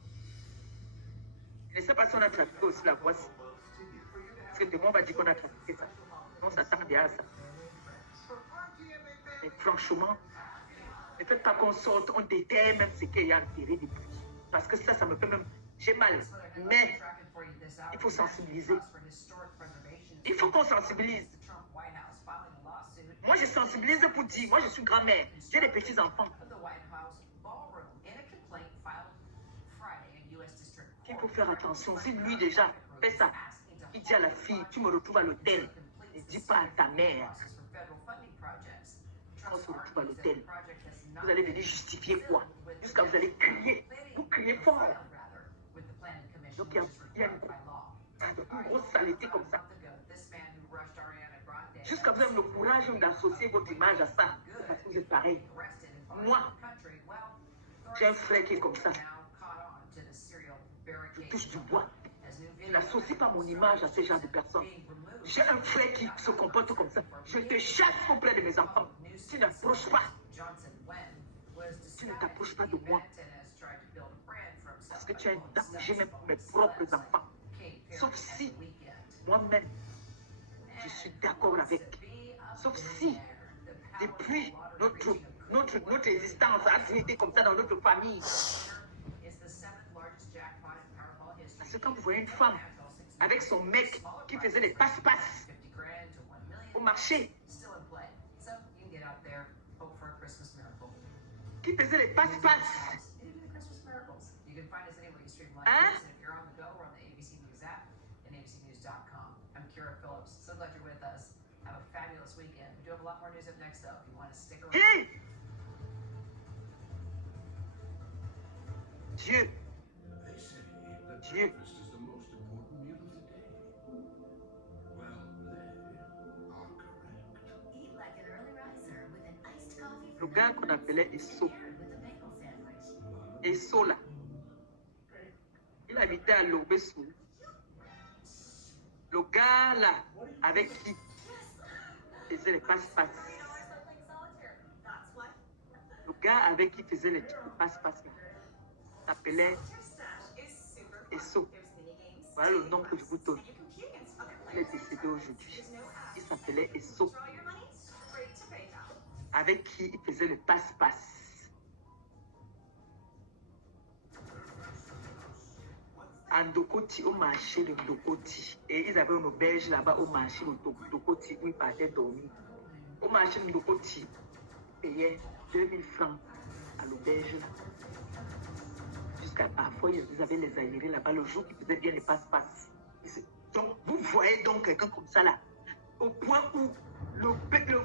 Je ne sais pas si on a trafiqué aussi la voici. Parce que demain on va dire qu'on a trafiqué ça. On s'attend bien à ça. Mais franchement, ne faites pas qu'on sorte, on déterre même ce qu'il y a enterré depuis. Parce que ça me fait même... J'ai mal. Mais il faut sensibiliser. Il faut qu'on sensibilise. Moi, je sensibilise pour dire, moi, je suis grand-mère. J'ai des petits-enfants. Il faut faire attention. Si lui, déjà, fait ça, il dit à la fille, tu me retrouves à l'hôtel. Ne dis pas à ta mère. On se retrouve à l'hôtel. Vous allez venir justifier quoi? Jusqu'à vous allez crier. Vous criez fort. Donc, il y a une grosse saleté comme ça. Jusqu'à vous avez le courage d'associer votre image à ça. C'est parce que vous êtes pareil. Moi, j'ai un frère qui est comme ça. Je touche du bois. Je n'associe pas mon image à ce genre de personnes. J'ai un frère qui se comporte comme ça. Je te chasse auprès de mes enfants. Tu n'approches pas. Tu ne t'approches pas de moi. Parce que tu as un danger même pour mes propres enfants. Sauf si moi-même, je suis d'accord avec. Sauf si, depuis notre existence a toujours été comme ça dans notre famille. Parce que quand vous voyez une femme avec son mec qui faisait des passe-passe au marché, qui faisait les passe-passe, hein? I'm Kira Phillips. So glad you're with us. Have a fabulous weekend. We do have a lot more news up next, though. If you want to stick around. Hey! Dieu. They say that Dieu. breakfast is the most important meal of the day. Well, they are correct. Eat like an early riser with an iced coffee Le gars qu'on appelait Esso. paired with a bagel sandwich. Esso là. Il habitait à Lobessou. Le gars là, avec qui faisait les passe-passe. Le gars avec qui faisait les passe-passe là, s'appelait Esso. Voilà le nom que je vous donne. Il est décédé aujourd'hui. Il s'appelait Esso. Avec qui il faisait le passe-passe. À Ndokoti, au marché de Ndokoti. Et ils avaient une auberge là-bas au marché de Ndokoti où ils partaient dormir. Au marché de Ndokoti, ils payaient 2000 francs à l'auberge là. Jusqu'à parfois, ils avaient les aérés là-bas le jour qu'ils faisaient bien les passe-passe. Donc, vous voyez donc quelqu'un comme ça là, au point où le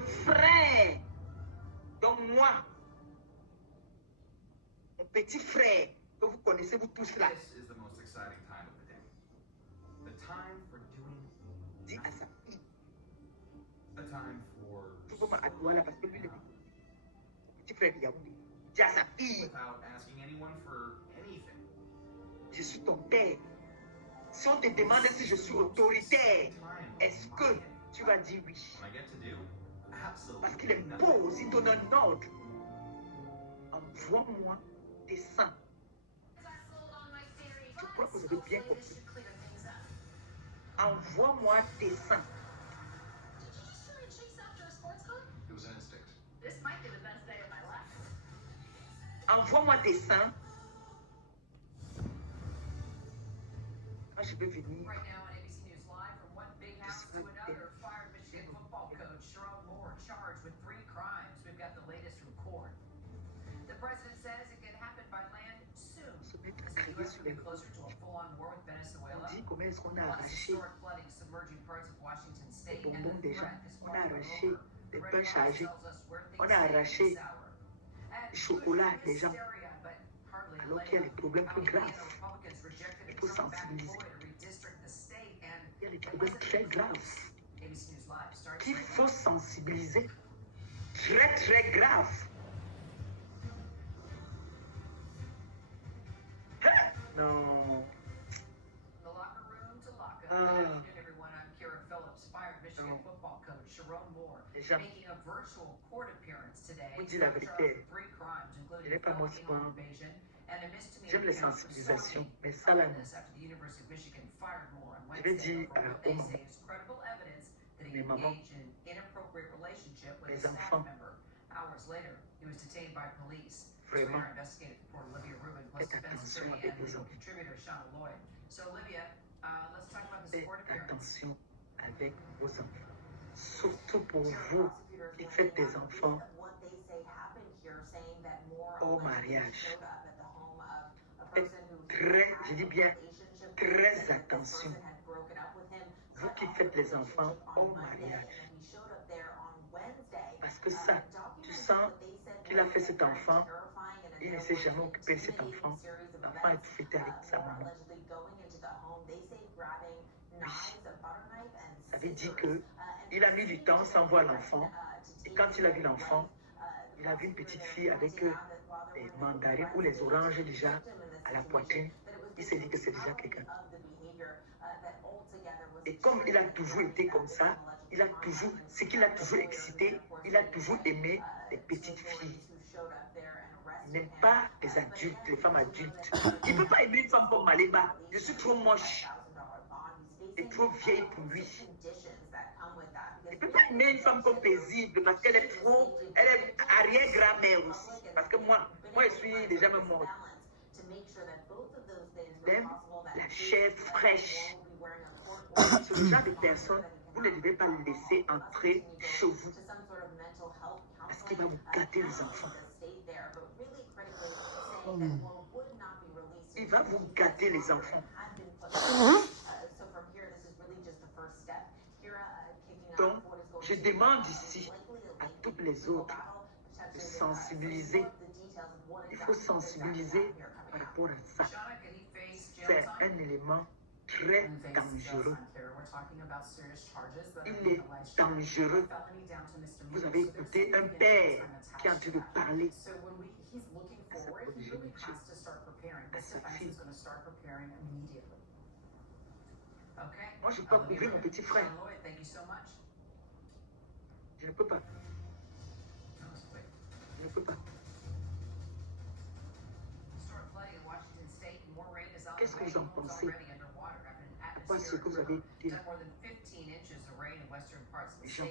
frère, donc moi, mon petit frère, que vous connaissez vous tous là, This is the most exciting time of the day. The time for doing dit à sa fille, the time for tu peux m'adorer là parce que lui, le petit frère de Yaoundé, dit à sa fille, without asking anyone for anything. je suis ton père. Si on te demande si je suis autoritaire, est-ce que tu vas dire oui? When I get to do Parce qu'il absolutely impose, il nothing. donne un ordre. Envoie-moi tes sangs. Je crois que vous avez bien compris. Envoie-moi tes sangs. It was instinct. This might be the best day of my life. Envoie-moi tes sangs. Quand je vais venir, Right now on ABC News Live, from one big house to another, fired Michigan football coach Sharon Moore charged with 3 crimes. We've got the latest from court. The president says it could happen by land soon. se mettre à As the crier U.S. sur will les be closer to a full-on war with Venezuela. On dit comment est-ce qu'on a Plus arraché historic flooding submerging parts of Washington les state, and bonbons the des gens. threat is On a far from arraché over. les The Red pains Cross chargés. tells us where things On a stand arraché this hour. And le chocolat usually des gens. hysteria, but hardly Alors qu'il y a des problèmes plus Alabama graves. Republicans rejected Il a faut Trump-backed sensibiliser. ploy to redistrict the state, and Il y a des the problèmes très president graves ABC News Live starts qu'il right faut now. sensibiliser. Très, très graves. Hein? Non. The locker room to lock up. Ah. Good afternoon, everyone. I'm Kira Phillips, fired Michigan No. football coach Sharon Moore, Les gens, making a virtual court appearance today. vous dites la Charged vérité. with 3 crimes, Je including n'ai pas moi felony souvent. home invasion and a misdemeanor J'aime les count for sensibilisations, stalking. mais ça là, All non. this after the University of Michigan fired Moore on Je vais Wednesday dire over what they aux mamans, say is credible evidence that he mes mamans, engaged in an inappropriate relationship with mes a staff enfants, member. Hours later, he was detained by police. vraiment, Our investigative reporter Olivia Rubin, plus faites defense attention attorney avec and les legal enfants. contributor Shauna Lloyd. So Olivia, let's talk about this Faites court appearance. attention avec vos enfants. Surtout pour vous qui faites des enfants au mariage. Faites très, je dis bien, très attention. Vous qui faites les enfants au mariage. Parce que ça, tu sens qu'il a fait cet enfant, il ne s'est jamais occupé de cet enfant. L'enfant est fêté avec sa maman. Oui. Ça veut dire que Il a mis du temps sans voir l'enfant. Et quand il a vu l'enfant, il a vu une petite fille avec les mandarines ou les oranges déjà à la poitrine. Il s'est dit que c'est déjà quelqu'un. Et comme il a toujours été comme ça, ce qui l'a toujours excité, il a toujours aimé les petites filles. Il n'aime pas les adultes, les femmes adultes. Il ne peut pas aimer une femme comme Maleba. Je suis trop moche et trop vieille pour lui. Il ne peut pas aimer une femme comme Paisible parce qu'elle est arrière-grand-mère aussi. Parce que moi je suis déjà même morte. Il aime la chair fraîche. C'est le genre de personne, vous ne devez pas le laisser entrer chez vous. Parce qu'il va vous gâter les enfants. Il va vous gâter les enfants. Donc, je demande ici à toutes les autres de sensibiliser. Il faut sensibiliser par rapport à ça. C'est un élément très dangereux. Il est dangereux. Vous avez écouté un père qui est en train de parler à sa progéniture, à sa fille. Moi, je peux couvrir mon petit frère. Je ne peux pas. Je ne peux pas. Qu'est-ce que vous en pensez? Pourquoi ce que vous avez écouté? Les gens,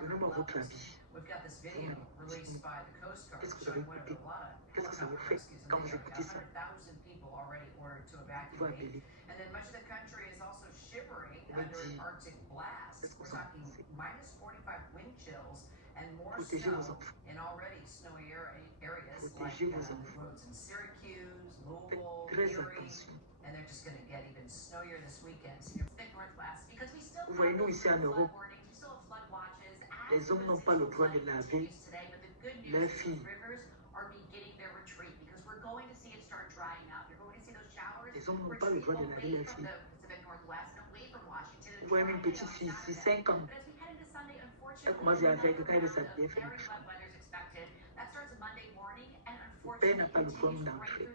donnez-moi votre avis. Qu'est-ce que vous avez écouté? Qu'est-ce que ça vous fait quand vous écoutez ça? Vous appelez. Qu'est-ce que vous en pensez? Protégez vos enfants. Protégez vos enfants. Faites très attention. Vous voyez, nous ici en Europe, les hommes n'ont pas le droit de laver leurs filles. Les hommes n'ont pas le droit de laver leurs filles. Vous voyez une petite fille ici, 5 ans. Elle commence à faire que quand elle veut s'habiller, elle fait une chose. Le père n'a pas le droit d'entrer.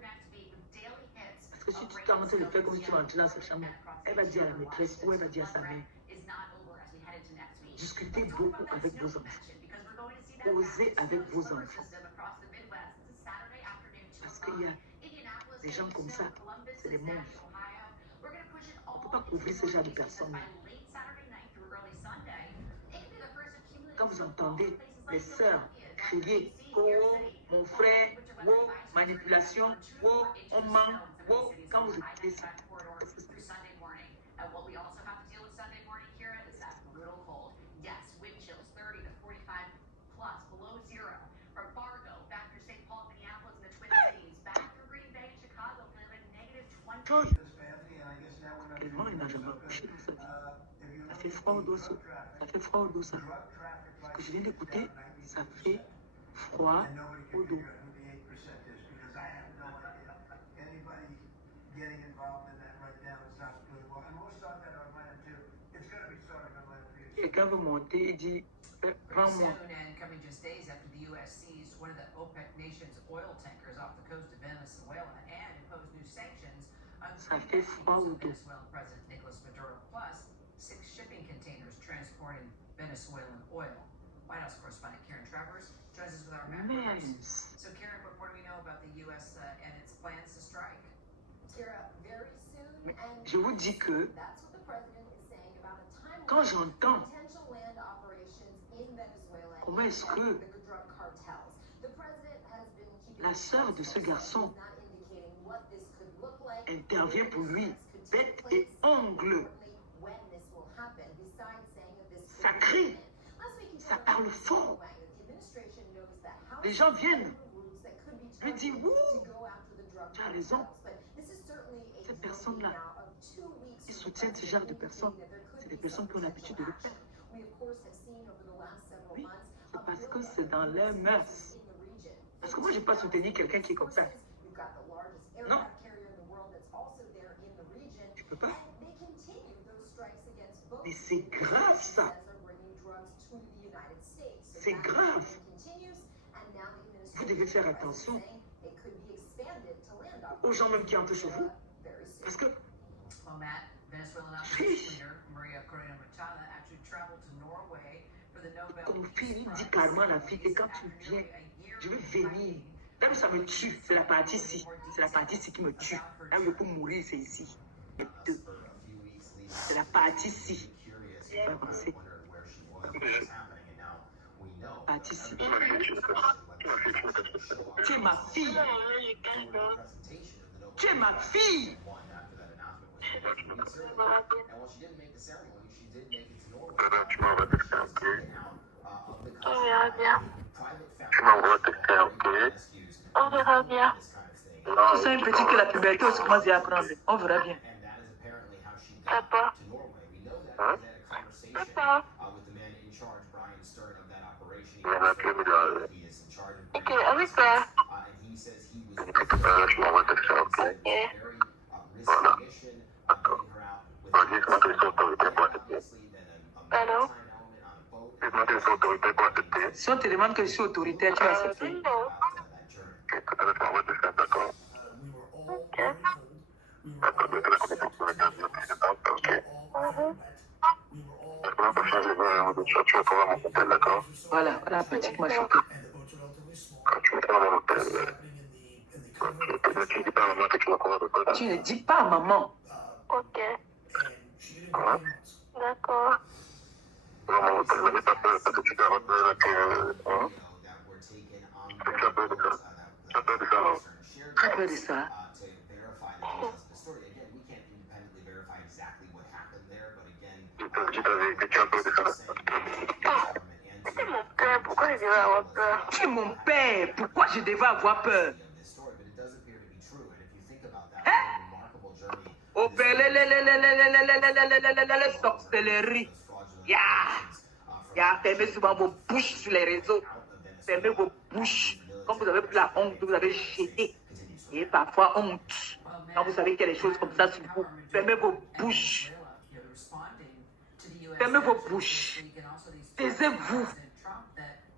Parce que si tu tentes de le faire comme si tu entrais dans sa chambre, elle va dire à la maîtresse ou elle va dire à sa mère. Discutez beaucoup avec vos enfants. Osez avec vos enfants. Parce qu'il y a des gens comme ça, c'est des monstres. On ne peut pas couvrir ce genre de personnes. Quand vous entendez les sœurs crier « Oh, mon frère, oh, manipulation, oh, on ment, oh », quand vous écoutez ça, qu'est-ce que ça fait? Joy, tellement il n'a jamais couché dans sa vie. Ça fait froid au dos, ça. Ça fait froid au dos, ça. Ce que je viens d'écouter, ça fait froid au dos. Quelqu'un veut monter et dit, prends-moi. Ça fait froid au dos. Mais je vous dis que quand j'entends comment est-ce que la sœur de ce garçon intervient pour lui, bête et ongle, ça crie, ça parle fort. Les gens viennent lui dire, ouh, tu as raison. Ces personnes-là, ils soutiennent ce genre de personnes. C'est des personnes qui ont l'habitude de le faire. Oui, c'est parce que c'est dans leurs mœurs. Parce que moi, je ne vais pas soutenir quelqu'un qui est comme ça. Non. Je ne peux pas. Mais c'est grave ça. C'est grave. Vous devez faire attention aux gens même qui entrent chez vous. Parce que... Well, Matt, Venezuelan opposition leader Maria Corina Machado actually traveled to Norway for the Nobel Comme fille, Peace il dit Prize. carrément à la fille que quand tu viens, je vais venir. Là où ça me tue, c'est la partie ici. C'est la partie ici qui me tue. Là où je peux mourir, c'est ici. Les deux. C'est la partie ici. Pas penser. Partie ici. Tu es ma fille. Tu es ma fille. On verra bien. Tu m'envoies tes frères, ok? On verra bien. Tu sais, une petite que la puberté aussi commence à apprendre. On verra bien. Papa. Hein? Papa. Ok, avec toi. Tu m'envoies tes frères, ok? Ok. Voilà. D'accord. Vas-y, je montre les autorités pour accepter. Allô? Je montre les autorités pour accepter. Si on te demande que je suis autoritaire, tu vas accepter. Non. Ok, tout à l'heure, tu m'envoies tes frères, d'accord? Ok. D'accord, je vais te la commission pour le 15 ok? La première fois que je vais tu vas pouvoir mon hôtel, d'accord? Voilà, voilà, petit m'a choqué. Quand tu mettras dans mon hôtel, tu dis pas à maman que tu vas pouvoir l'hôtel. Tu ne dis pas à maman. Ok. Hein? D'accord. Dans mon hôtel, n'avez pas peur, parce que tu garantis que... Hein? Tu as peur de ça? Tu as peur de ça, non? Tu as peur de ça? Tu t'avais que tu as peur de ça? C'est mon père, pourquoi je devais avoir peur? Tu es mon père. Pourquoi je devais avoir peur? Au père, les sorcelleries. Fermez souvent vos bouches sur les réseaux. Fermez vos bouches. Quand vous avez pris la honte, vous avez jeté. Et parfois honte. Quand vous savez qu'il y a des choses comme ça sur vous, fermez vos bouches. Fermez vos bouches. Taisez-vous.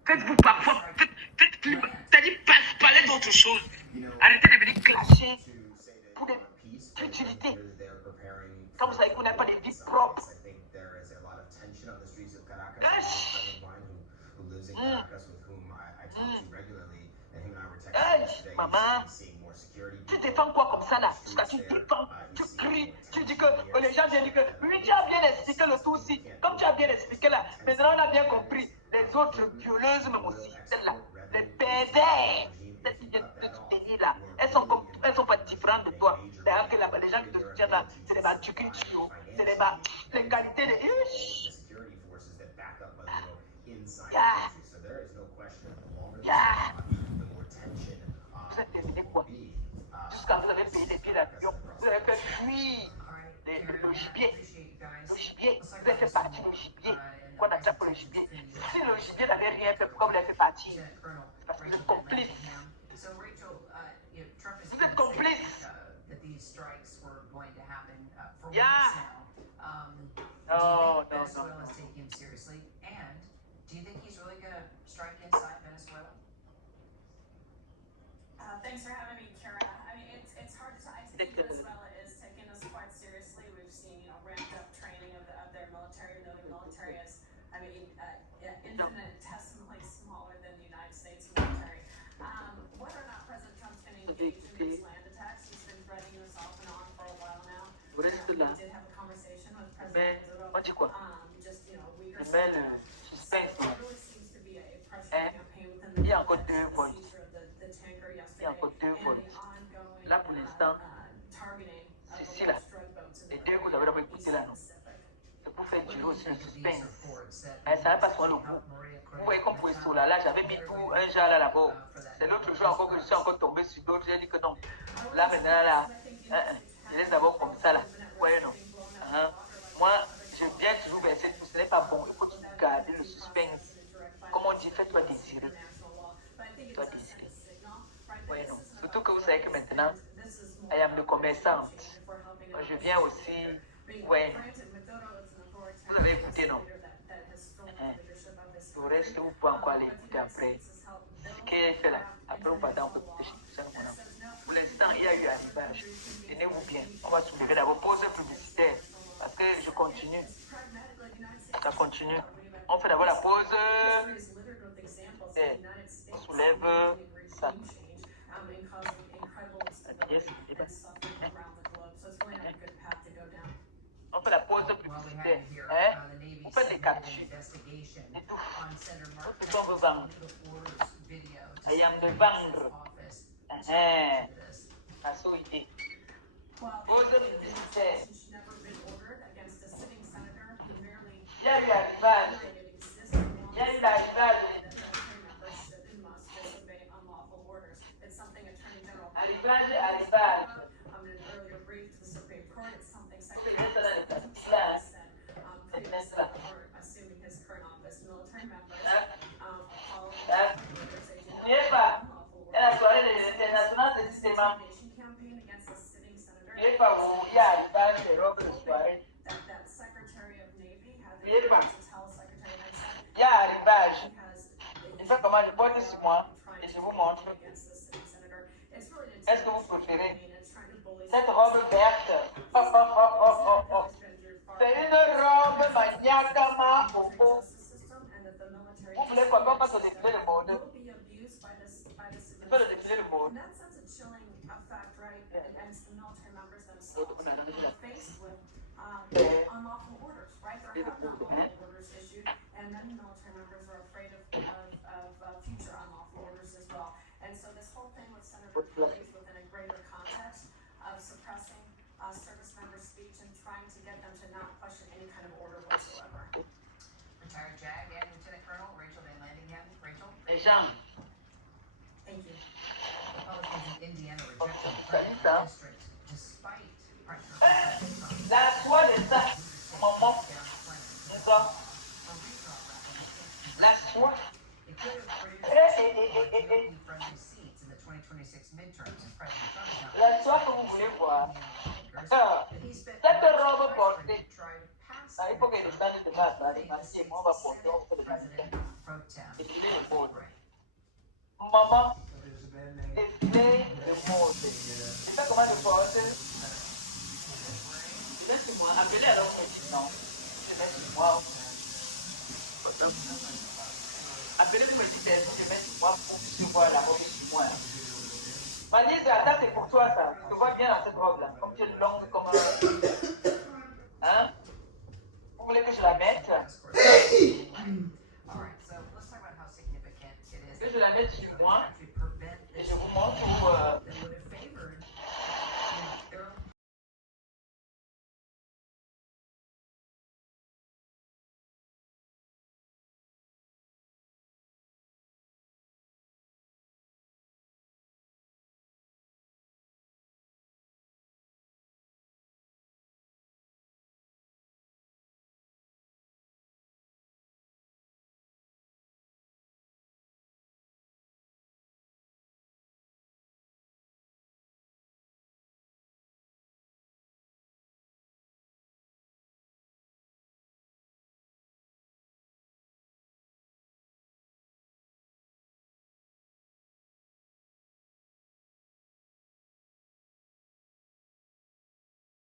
Faites-vous parfois. C'est-à-dire, parlez d'autre chose. Arrêtez de venir clasher pour des futilités. Quand vous savez que vous n'avez pas de vie propre. Maman, tu défends quoi comme ça là? Tu défends, tu cries, tu dis que les gens viennent dire que oui, tu as bien expliqué le tout aussi. Comme tu as bien expliqué là, maintenant on a bien compris. Les autres violeuses même aussi, celles-là, les pervers, celles qui viennent de ce délire là, elles sont pas différentes de toi. D'ailleurs que les gens qui te soutiennent là, c'est des batucuchos, c'est les qualités de... Vous êtes terminé quoi? Jusqu'à vous avez payé les pieds d'avion, vous avez fait fuir le gibier. Le gibier, vous avez fait partie du gibier. Qu'on a déjà pour le gibier. Si le gibier n'avait rien fait, pourquoi vous l'avez fait partir? Parce que vous êtes complice. Vous êtes complice. No. Do you think he's really going to strike inside Venezuela? Thanks for having me, Kara. I mean, it's hard to tell. I think Venezuela is taking this quite seriously. We've seen, ramped up training of their military. The military is, infinitesimally smaller than the United States military. Whether or not President Trump's going to engage in these land attacks, he's been threatening this off and on for a while now. We did have a conversation with President Maduro. Just, a week or so ago. There really seems to be a pressure campaign within the seizure of the tanker yesterday and the ongoing targeting of alleged drug boats in the Pacific. C'est pour faire durer aussi le suspense. Ça va pas soin le coup. Vous voyez comme pour ce là, j'avais mis tout un genre là là-bas. C'est l'autre jour encore que je suis encore tombé sur d'autres. J'ai dit que non. Là maintenant là, je laisse d'abord comme ça là. Ouais non. Moi, je viens toujours verser tout. Ce n'est pas bon. Il faut toujours garder le suspense. Comme on dit, fais-toi désirer. Fais-toi désirer. Ouais non. Surtout que vous savez que maintenant, I am le commerçante. Je viens aussi. Ouais. Vous avez écouté, non? Le reste, vous pouvez encore aller écouter après. Ce qu'elle fait là, après vous partez, on peut écouter chez nous. Pour l'instant, il y a eu arrivage. Tenez-vous bien. On va soulever d'abord pause publicitaire. Parce que je continue. Ça continue. On fait d'abord la pause. On soulève ça. On fait la pause publicitaire. On fait des captures. Et tout. Tout ce qu'on veut vendre. Et on veut vendre. Façon idée. Pause publicitaire. Il y a eu arrivage. Il y a eu l'arrivage. Arrivage. N'oubliez pas, il y a la soirée de l'international de cinéma. N'oubliez pas, il y a arrivage des robes de soirée. N'oubliez pas, il y a arrivage. Je fais comment je porte sur moi et je vous montre. Est-ce que vous préférez cette robe verte? C'est une robe maniacama au beau. Vous voulez quoi? On passe au défilé de mode. Il faut le défilé de mode. And many military members are afraid of future unlawful orders as well. And so this whole thing with Senator Kelly is within a greater context of suppressing service member speech and trying to get them to not question any kind of order whatsoever. Retired JAG and Lieutenant Colonel Rachel Van Landingham. Rachel? Thank you. Republicans in Indiana rejected the Clinton district despite pressure from La soie de ça, maman. C'est ça. La soie. It could have produced friendly seats in the 2026 midterms as President Trump is not La soie que vous voulez voir. Cette robe portée. Il faut qu'elle descende de ma taille. On va porter, on fait le défilé. Défilé de mode. Maman, défilé de mode. Tu sais comment je porte? Laisse-moi, appelez alors maintenant. Je mets sur moi. Appelez-vous me dites, est-ce que je mets sur moi pour puisse voir la robe sur moi? Malise, ça c'est pour toi ça. Tu te vois bien dans cette robe-là. Comme tu es longue comme un... Hein? Vous voulez que je la mette? Que je la mette sur moi et je vous montre où